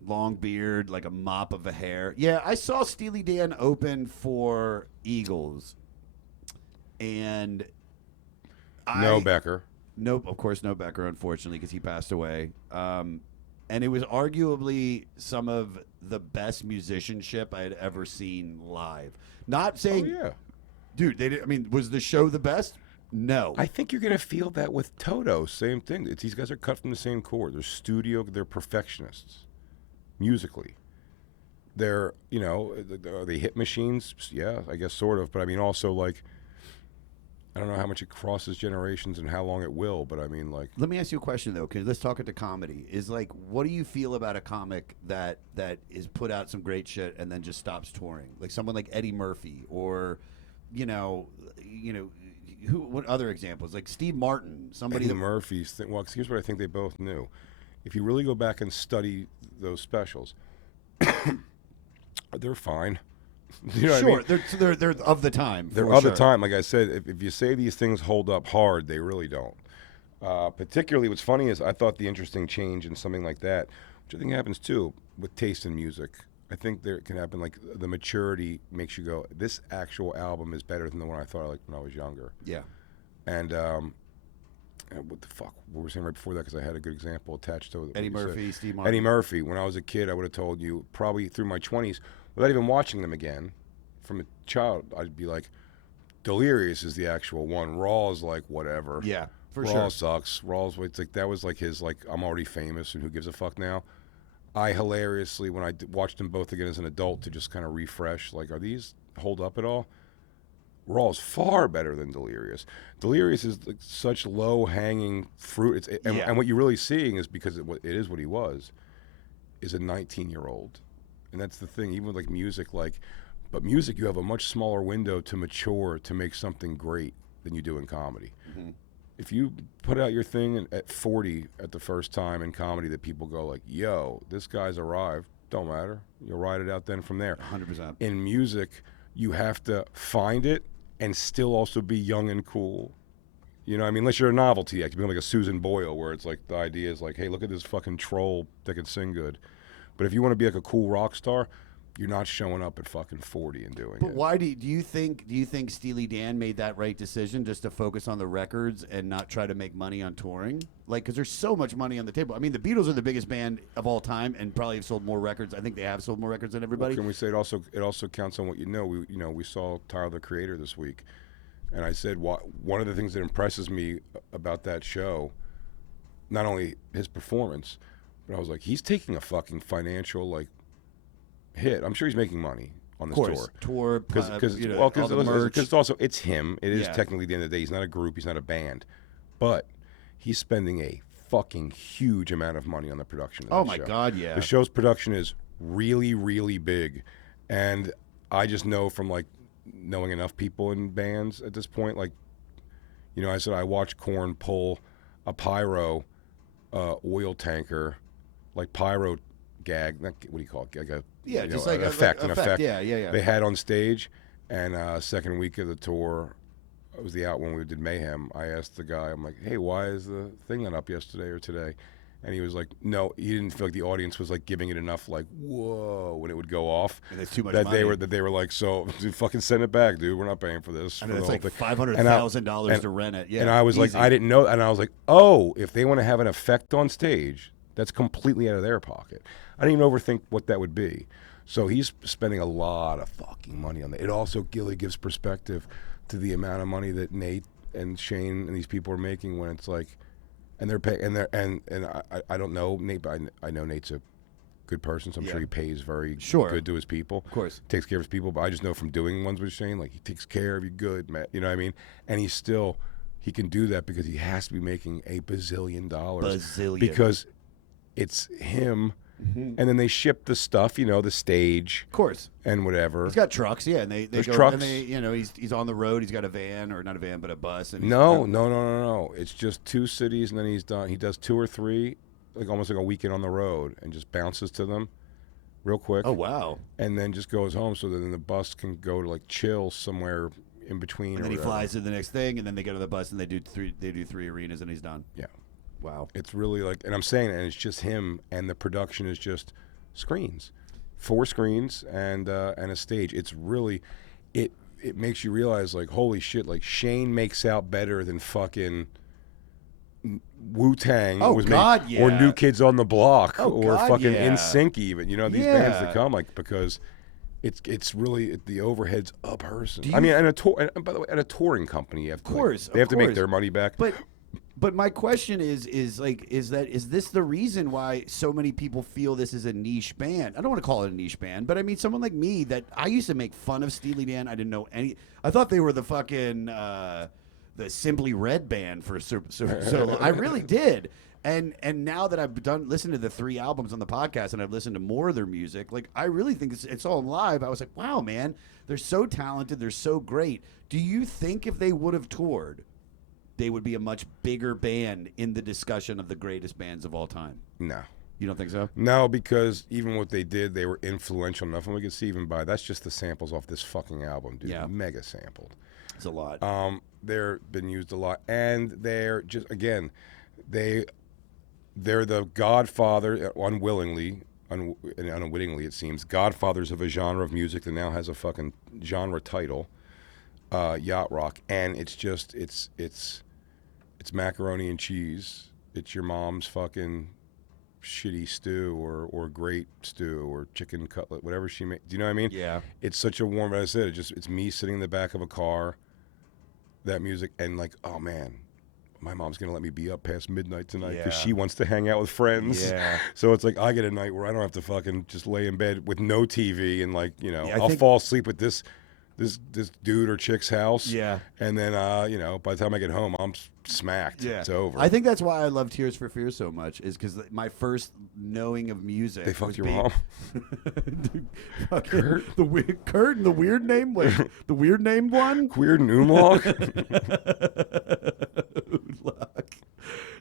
Long beard, like a mop of a hair. Yeah, I saw Steely Dan open for Eagles. And No Becker. Nope, of course, no Becker, unfortunately, because he passed away. And it was arguably some of the best musicianship I had ever seen live. Not Oh, saying, yeah. dude, was the show the best? No. I think you're going to feel that with Toto. Same thing. These guys are cut from the same cord. They're perfectionists musically. They're, are they hit machines? Yeah, I guess sort of. But I mean, also, like, I don't know how much it crosses generations and how long it will. But I mean, like, Let me ask you a question, though, because let's talk into comedy. Is like, what do you feel about a comic that is put out some great shit and then just stops touring? Like someone like Eddie Murphy or, what other examples? Like Steve Martin, somebody Eddie that Murphy's thing. Well, here's what I think they both knew. If you really go back and study those specials, they're fine. You know what I mean? they're of the time. They're for of the sure. time. Like I said, if you say these things hold up hard, they really don't. Particularly, what's funny is I thought the interesting change in something like that, which I think happens too with taste in music. I think there can happen, like the maturity makes you go, this actual album is better than the one I thought I liked when I was younger. Yeah. And what the fuck? What were we saying right before that? Because I had a good example attached to it. Eddie what you said. Murphy, Steve Martin. Eddie Murphy. When I was a kid, I would have told you probably through my 20s, without even watching them again, from a child, I'd be like, Delirious is the actual one. Raw is like whatever. Yeah, for Raw sure. sucks. Raw's it's like that was like his like I'm already famous and who gives a fuck now. I hilariously when I watched them both again as an adult to just kind of refresh, like, are these hold up at all? Raw is far better than Delirious. Delirious is like such low hanging fruit. And what you're really seeing is because it is what he was, is a 19-year-old, and that's the thing. Even with like music, but music you have a much smaller window to mature to make something great than you do in comedy. Mm-hmm. If you put out your thing at 40 at the first time in comedy that people go like, yo, this guy's arrived, don't matter. You'll ride it out then from there. 100%. In music, you have to find it and still also be young and cool. You know what I mean? Unless you're a novelty act. You become like a Susan Boyle, where it's like the idea is like, hey, look at this fucking troll that can sing good. But if you want to be like a cool rock star, you're not showing up at fucking 40 and doing But it. why do you think Steely Dan made that right decision, just to focus on the records and not try to make money on touring? Like, because there's so much money on the table. I mean, the Beatles are the biggest band of all time and probably have sold more records. I think they have sold more records than everybody. Well, can we say it also counts on what you know? We saw Tyler the Creator this week, and I said one of the things that impresses me about that show, not only his performance, but I was like, he's taking a fucking financial like hit. I'm sure he's making money on this tour because it's also it's him. It is technically, at the end of the day, he's not a group, he's not a band, but he's spending a fucking huge amount of money on the production of that Oh my show. God, yeah. The show's production is really, really big, and I just know from like knowing enough people in bands at this point, like, you know, I said I watched Korn pull a pyro oil tanker, like pyro gag, what do you call it? An effect. Yeah. They had on stage, and second week of the tour, it was the out when we did Mayhem. I asked the guy, I'm like, hey, why is the thing not up yesterday or today? And he was like, no, he didn't feel like the audience was like giving it enough, like, whoa, when it would go off. And it's too much that money. they were like, so dude, fucking send it back, dude. We're not paying for this. I mean, for it's the like whole thing. $500,000 to rent it. Yeah, and I was like, I didn't know, and I was like, oh, if they want to have an effect on stage, that's completely out of their pocket. I didn't even overthink what that would be. So he's spending a lot of fucking money on that. It also really gives perspective to the amount of money that Nate and Shane and these people are making when it's like, and they're paying, and I don't know Nate, but I know Nate's a good person, so I'm sure he pays very good to his people. Of course. Takes care of his people, but I just know from doing ones with Shane, like he takes care of you good, man. You know what I mean? And he can do that because he has to be making a bazillion dollars. Because it's him. Mm-hmm. And then they ship the stuff, you know, the stage, of course, and whatever. He's got trucks, yeah, and they There's go, trucks. and they, you know, he's on the road. He's got a van, or not a van, but a bus. And No. It's just 2 cities, and then he's done. He does 2 or 3, like almost like a weekend on the road, and just bounces to them, real quick. Oh wow! And then just goes home, so then the bus can go to like chill somewhere in between. And then he flies to the next thing, and then they go to the bus, and they do 3 arenas, and he's done. Yeah. Wow. It's really like, and I'm saying, and it's just him, and the production is just screens, 4 screens and a stage. It's really, it makes you realize, like, holy shit, like Shane makes out better than fucking Wu-Tang or New Kids on the Block or fucking NSYNC even. You know, these bands that come, like, because it's really, the overhead's a person. I mean, and and by the way, at a touring company, you have to, they have to make their money back. But my question is this the reason why so many people feel this is a niche band? I don't want to call it a niche band, but I mean, someone like me, that I used to make fun of Steely Dan. I didn't know any. I thought they were the fucking the Simply Red band for so long. I really did. And now that I've listened to the 3 albums on the podcast, and I've listened to more of their music, like, I really think it's all live. I was like, wow, man, they're so talented, they're so great. Do you think if they would have toured, they would be a much bigger band in the discussion of the greatest bands of all time? No. You don't think so? No, because even what they did, they were influential enough, and we could see even by, that's just the samples off this fucking album, dude. Yeah. Mega sampled. It's a lot. They're been used a lot, and they're just, again, they're the godfather, unwillingly and unwittingly, it seems, godfathers of a genre of music that now has a fucking genre title. Yacht rock, and it's just it's macaroni and cheese. It's your mom's fucking shitty stew or great stew or chicken cutlet, whatever she made. Do you know what I mean? Yeah. It's such a warm. As I said, it's me sitting in the back of a car, that music, and like, oh man, my mom's gonna let me be up past midnight tonight because she wants to hang out with friends. Yeah. So it's like I get a night where I don't have to fucking just lay in bed with no TV and, like, you know, I'll fall asleep with this dude or chick's house. Yeah. And then, you know, by the time I get home, I'm smacked. Yeah. It's over. I think that's why I love Tears for Fears so much, is because my first knowing of music. They fucked your mom? Kurt? Kurt and the weird name? Like, the weird named one? Weird and Umlaut?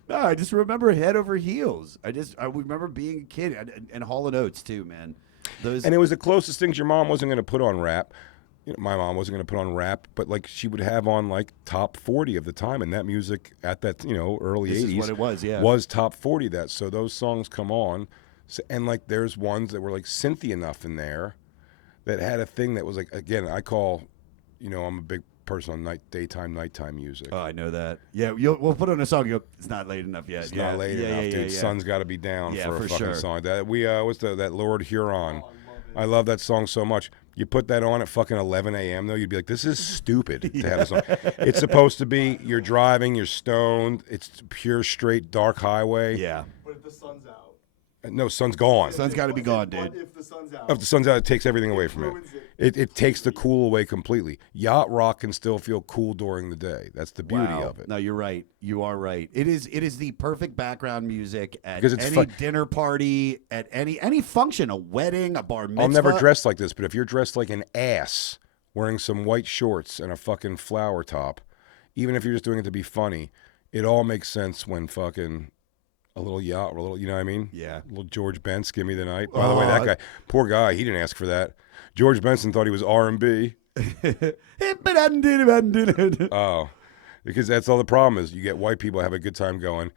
No, I just remember Head Over Heels. I remember being a kid, and Hall & Oates too, man. And it was the closest things your mom wasn't going to put on rap. my mom wasn't going to put on rap, but like she would have on like top 40 of the time, and that music at that early This 80s is what it was, yeah. was top 40. That so those songs come on, and like there's ones that were like synthy enough in there that had a thing that was like, again, I call, I'm a big person on nighttime music. Oh, I know that. Yeah, we'll put on a song. You go, it's not late enough yet. It's not late enough, dude. Sun's got to be down for a fucking sure. song. That what's that Lord Huron? Oh, I love that song so much. You put that on at fucking 11 a.m. though, you'd be like, this is stupid to have a song. It's supposed to be you're driving, you're stoned. It's pure straight dark highway. Yeah. But if the sun's out. No, sun's gone. Sun's got to be gone, dude. But if the sun's out. If the sun's out, it takes everything away from it. ruins It takes the cool away completely. Yacht rock can still feel cool during the day. That's the beauty Wow. of it. No, you're right. You are right. It is the perfect background music at Because it's any fun. dinner party, at any function, a wedding, a bar mitzvah. I'll never dress like this, but if you're dressed like an ass, wearing some white shorts and a fucking flower top, even if you're just doing it to be funny, it all makes sense when fucking a little Yacht, or a little, you know what I mean? Yeah. A little George Benson, give me the night. By the way, that guy, poor guy, he didn't ask for that. George Benson thought he was R&B. Oh, because that's all the problem is. You get white people have a good time going.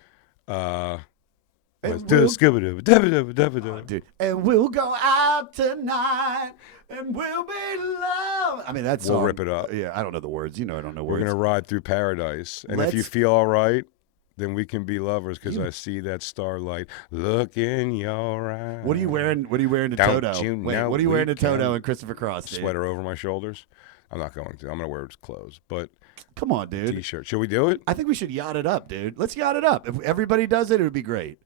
Dude, and we'll go out tonight, and we'll be loved. I mean, that's We'll rip it up. Yeah, I don't know the words. I don't know We're words. gonna ride through paradise, and if you Let's- feel all right, then we can be lovers. Because I see that starlight look in your eyes. What are you wearing? What are you wearing to Don't Toto? you Wait, know what are you we wearing to Toto can- and Christopher Cross? Dude? Sweater over my shoulders. I'm not going to. I'm gonna wear clothes, but Come on, dude. t-shirt. Should we do it? I think we should yacht it up, dude. Let's yacht it up. If everybody does it, it would be great.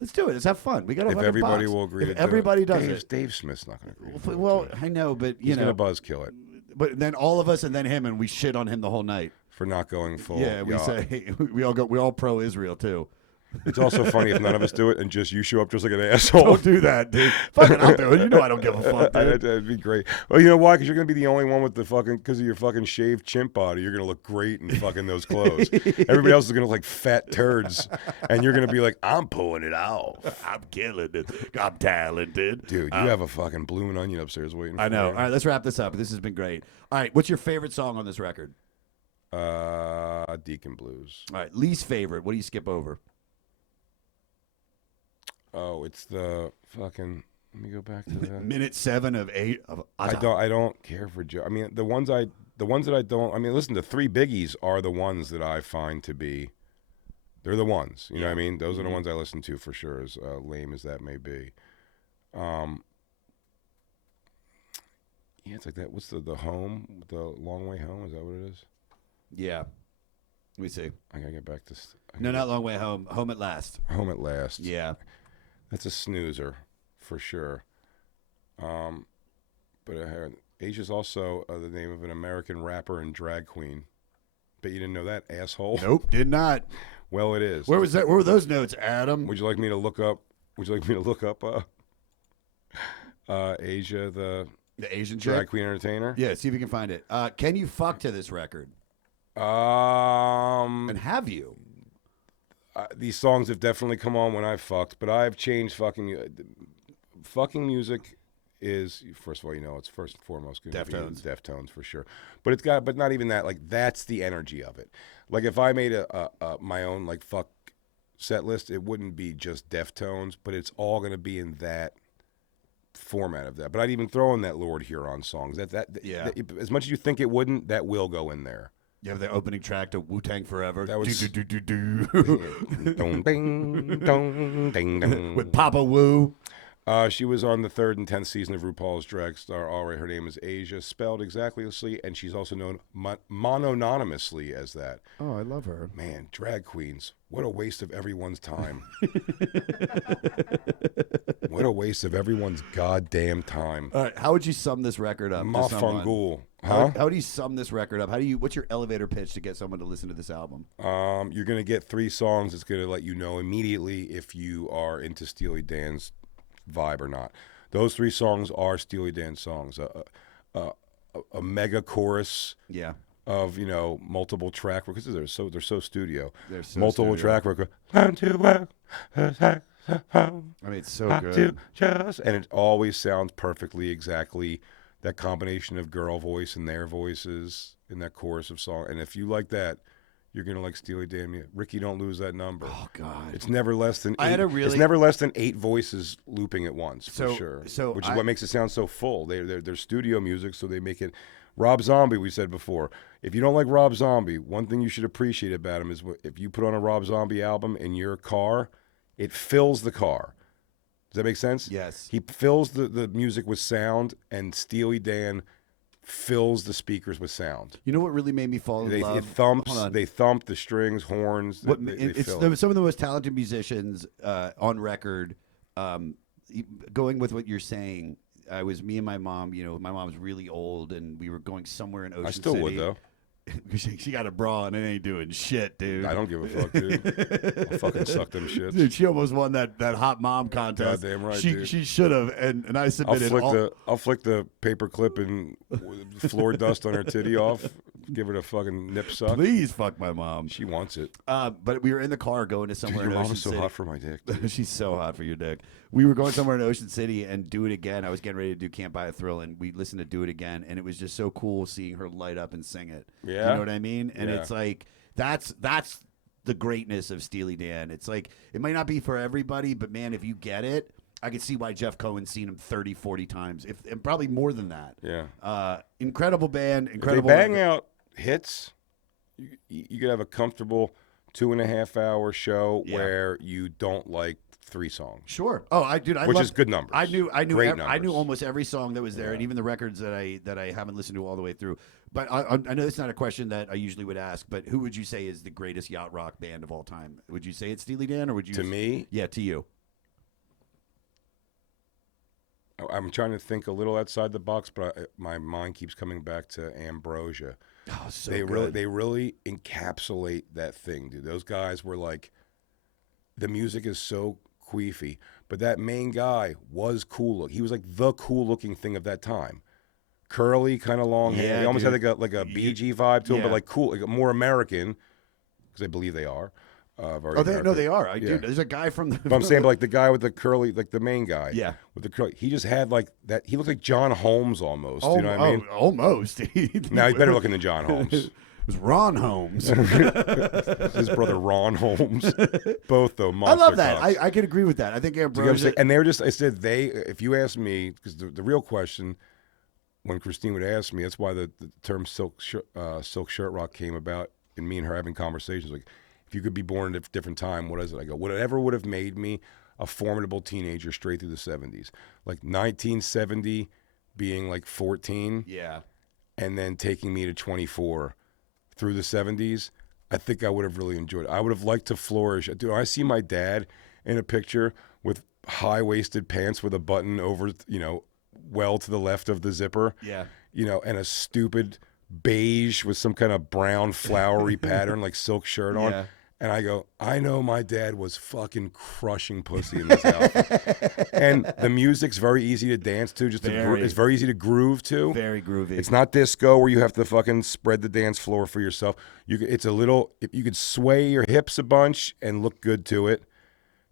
Let's do it. Let's have fun. We got to. If everybody will agree If to do everybody it. does Dave, it. Dave Smith's not going to agree. To do it, Well, too. I know, but He's know, going to buzzkill it but then all of us and then him, and we shit on him the whole night. for not going full. Yeah, we Yacht. say we all pro Israel too. It's also funny if none of us do it and just you show up just like an asshole. Don't do that, dude. Fuck it, I'll do it. You know I don't give a fuck, dude. That'd be great. Well, you know why? Because you're going to be the only one with the fucking, because of your fucking shaved chimp body, you're going to look great in fucking those clothes. Everybody else is going to look like fat turds. And you're going to be like, I'm pulling it off. I'm killing it. I'm talented. Dude, you have a fucking blooming onion upstairs waiting for I know. you. All right, let's wrap this up. This has been great. All right, what's your favorite song on this record? Deacon Blues. All right, least favorite. What do you skip over? Oh, it's the fucking, let me go back to that. Minute 7 of 8 of I don't care for Joe. I mean, the ones that I don't. I mean, listen, the three biggies are the ones that I find to be. They're the ones. You know what I mean? Those are the ones I listen to for sure. As lame as that may be. Yeah, it's like that. What's the home? The long way home? Is that what it is? Yeah. Let me see. I gotta get back to. No, not Long Way Home. Home at Last. Home at Last. Yeah. That's a snoozer, for sure. But Asia's also the name of an American rapper and drag queen. Bet you didn't know that, asshole. Nope, did not. Well, it is. Where was that? Where were those notes, Adam? Would you like me to look up? Asia, the Asian drag chick? queen entertainer? Yeah, see if you can find it. Can you fuck to this record? And have you? These songs have definitely come on when I fucked, but I've changed fucking music is, first of all, it's first and foremost going to be Deftones. Deftones for sure. But but not even that. Like, that's the energy of it. Like, if I made my own like fuck set list, it wouldn't be just Deftones, but it's all going to be in that format of that. But I'd even throw in that Lord Huron songs. That as much as you think it wouldn't, that will go in there. You have the opening track to Wu-Tang Forever. That was- Do-do-do-do-do. Dong, ding, dong, ding, dong. With Papa Wu. She was on the 3rd and 10th season of RuPaul's Drag Star. All right, her name is Asia, spelled exactly, and she's also known mononymously as that. Oh, I love her. Man, drag queens, what a waste of everyone's time. What a waste of everyone's goddamn time. All right, how would you sum this record up? to someone? Mafungul. Huh? How do you sum this record up? What's your elevator pitch to get someone to listen to this album? You're going to get 3 songs. It's going to let you know immediately if you are into Steely Dan's vibe or not. Those 3 songs are Steely Dan songs. A mega chorus Yeah. of multiple track because they're so studio. They're so multiple studio. track record. Learn to work the saxophone. I mean, it's so Not good. to just, and it always sounds perfectly exactly that combination of girl voice and their voices in that chorus of song. And if you like that, you're gonna like Steely Dan. Ricky, don't lose that number. Oh God, it's never less than. It's never less than 8 voices looping at once for sure. So which is what makes it sound so full. They're studio music, so they make it. Rob Zombie, we said before. If you don't like Rob Zombie, one thing you should appreciate about him is if you put on a Rob Zombie album in your car, it fills the car. Does that make sense? Yes. He fills the music with sound, and Steely Dan fills the speakers with sound. You know what really made me fall in love? It thumps. They thump the strings, horns. Some of the most talented musicians on record. Going with what you're saying, I was me and my mom. You know, my mom's really old, and we were going somewhere in Ocean City. I still would though. She got a bra and it ain't doing shit, dude. I don't give a fuck, dude. I'll fucking suck them shits. Dude, she almost won that hot mom contest. Goddamn right, dude. She should have, and I submitted. I'll flick the paper clip and floor dust on her titty off. Give her the fucking nip suck. Please fuck my mom. She wants it. But we were in the car going to somewhere in Ocean City. Your mom is so hot for my dick. She's so hot for your dick. We were going somewhere in Ocean City and Do It Again. I was getting ready to do Can't Buy a Thrill, and we listened to Do It Again, and it was just so cool seeing her light up and sing it. Yeah. You know what I mean? And it's like, that's the greatness of Steely Dan. It's like, it might not be for everybody, but man, if you get it, I could see why Jeff Cohen's seen him 30, 40 times, and probably more than that. Yeah. Incredible band. Incredible. If they bang out hits, you could have a comfortable 2.5 hour show where you don't like 3 songs. Sure. Oh, which is good numbers. I knew numbers. almost every song that was there, and even the records that I haven't listened to all the way through. But I know it's not a question that I usually would ask, but who would you say is the greatest yacht rock band of all time? Would you say it's Steely Dan, or would you? To me? Yeah, to you. I'm trying to think a little outside the box, but my mind keeps coming back to Ambrosia. Oh, so good. They really encapsulate that thing, dude. Those guys were like, the music is so queefy, but that main guy was cool. He was like the cool looking thing of that time. Curly, kind of long hair. He almost had like a BG vibe to him, but like cool, like more American, because I believe they are. They are. Dude, there's a guy from the. But I'm saying, like the guy with the curly, like the main guy. Yeah. With the curly, he just had like that. He looked like John Holmes almost. You know what I mean? Almost. Now he's better looking than John Holmes. It was Ron Holmes. His brother Ron Holmes. Both though. I love that. I can agree with that. I think Ambrosia. And they were just. I said they. If you ask me, because the real question, when Christine would ask me, that's why the term silk shirt rock came about, and me and her having conversations like, if you could be born at a different time, what is it? I go, whatever would have made me a formidable teenager straight through the 70s. Like 1970 being like 14. Yeah. And then taking me to 24 through the 70s, I think I would have really enjoyed it. I would have liked to flourish. Dude, I see my dad in a picture with high-waisted pants with a button over, well to the left of the zipper. Yeah. And a stupid beige with some kind of brown flowery pattern, like silk shirt on. Yeah. And I go, I know my dad was fucking crushing pussy in this outfit. And the music's very easy to dance to. It's very easy to groove to. Very groovy. It's not disco where you have to fucking spread the dance floor for yourself. You could sway your hips a bunch and look good to it.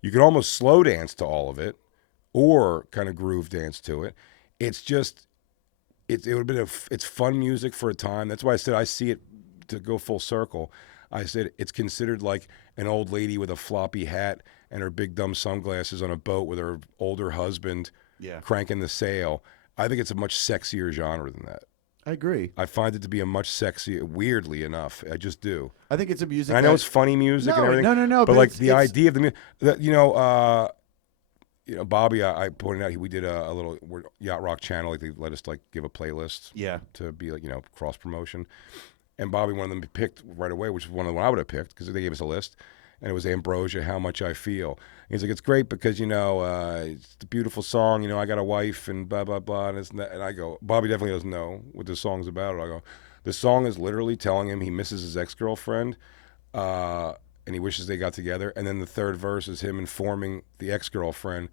You could almost slow dance to all of it, or kind of groove dance to it. It's just, it would have been it's fun music for a time. That's why I said I see it to go full circle. I said it's considered like an old lady with a floppy hat and her big dumb sunglasses on a boat with her older husband cranking the sail. I think it's a much sexier genre than that. I agree. I find it to be a much sexier, weirdly enough. I just do. I think it's a music. And I know it's funny music and everything. No. But like the idea of the music, Bobby, I pointed out we did a little yacht rock channel. Like they let us like give a playlist. Yeah. To be like cross promotion. And Bobby, one of them picked right away, which is one of the one I would have picked because they gave us a list, and it was Ambrosia, How Much I Feel. And he's like, it's great because it's a beautiful song. I got a wife and blah blah blah, and I go, Bobby definitely doesn't know what the song's about. I go, the song is literally telling him he misses his ex-girlfriend, and he wishes they got together. And then the third verse is him informing the ex-girlfriend.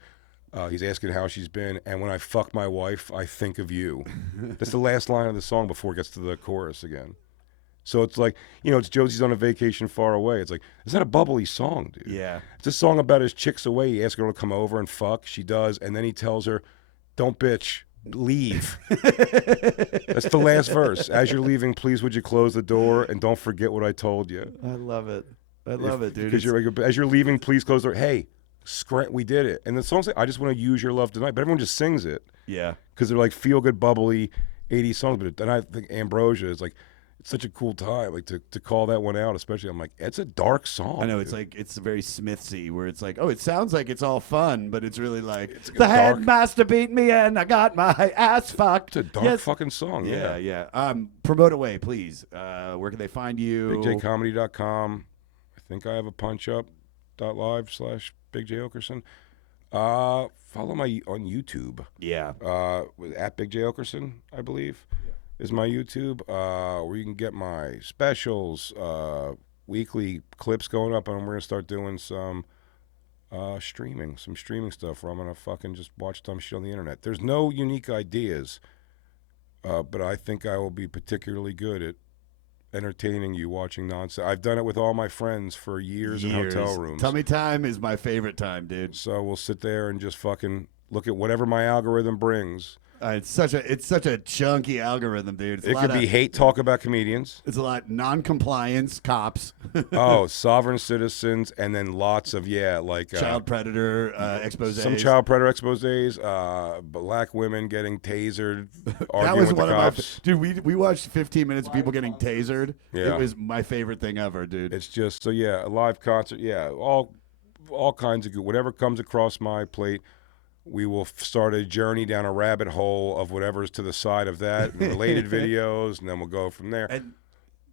He's asking how she's been, and when I fuck my wife, I think of you. That's the last line of the song before it gets to the chorus again. So it's like, it's Josie's on a vacation far away. It's like, is that a bubbly song, dude? Yeah. It's a song about his chick's away. He asks her to come over and fuck. She does. And then he tells her, don't bitch, leave. That's the last verse. As you're leaving, please would you close the door and don't forget what I told you. I love it. I love it, dude. Because as you're leaving, please close the door. Hey, we did it. And the song's like, I just want to use your love tonight. But everyone just sings it. Yeah. Because they're like feel good, bubbly 80s songs. But then I think Ambrosia is like, it's such a cool time, like to call that one out, especially. I'm like, it's a dark song. I know, dude. it's like, it's very Smithsy, where it's like, oh, it sounds like it's all fun, but it's really like, It's the dark. headmaster beat me and I got my ass fucked. It's a dark fucking song. Yeah. Promote away, please. Where can they find you? BigJComedy.com. I think I have a punchup.live/Big Jay Oakerson. Follow my on YouTube. Yeah. At Big Jay Oakerson, I believe, is my YouTube. Where you can get my specials, weekly clips going up, and we're gonna start doing some streaming stuff where I'm gonna fucking just watch dumb shit on the internet. There's no unique ideas, but I think I will be particularly good at entertaining you watching nonsense. I've done it with all my friends for years in hotel rooms. Tummy time is my favorite time, dude. So we'll sit there and just fucking look at whatever my algorithm brings. It's such a chunky algorithm, dude. It's It could be hate talk about comedians. It's a lot non-compliance cops. Oh, sovereign citizens, and then lots of child predator exposés. Some child predator exposés. Black women getting tasered, arguing with the cops. Dude, we watched 15 minutes of people getting tasered. Yeah. It was my favorite thing ever, dude. It's just a live concert. Yeah, all kinds of good. Whatever comes across my plate. We will start a journey down a rabbit hole of whatever's to the side of that, and related videos, and then we'll go from there. And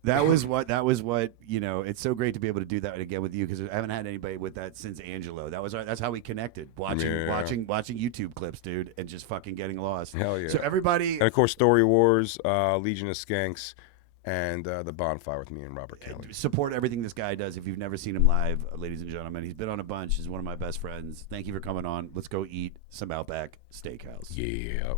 that was what it's so great to be able to do that again with you, because I haven't had anybody with that since Angelo. That's how we connected, watching YouTube clips, dude, and just fucking getting lost. Hell yeah. So everybody, and of course, Story Wars, Legion of Skanks, and The Bonfire with me and Robert Kelly. Support everything this guy does. If you've never seen him live, ladies and gentlemen, he's been on a bunch. He's one of my best friends. Thank you for coming on. Let's go eat some Outback Steakhouse. Yeah.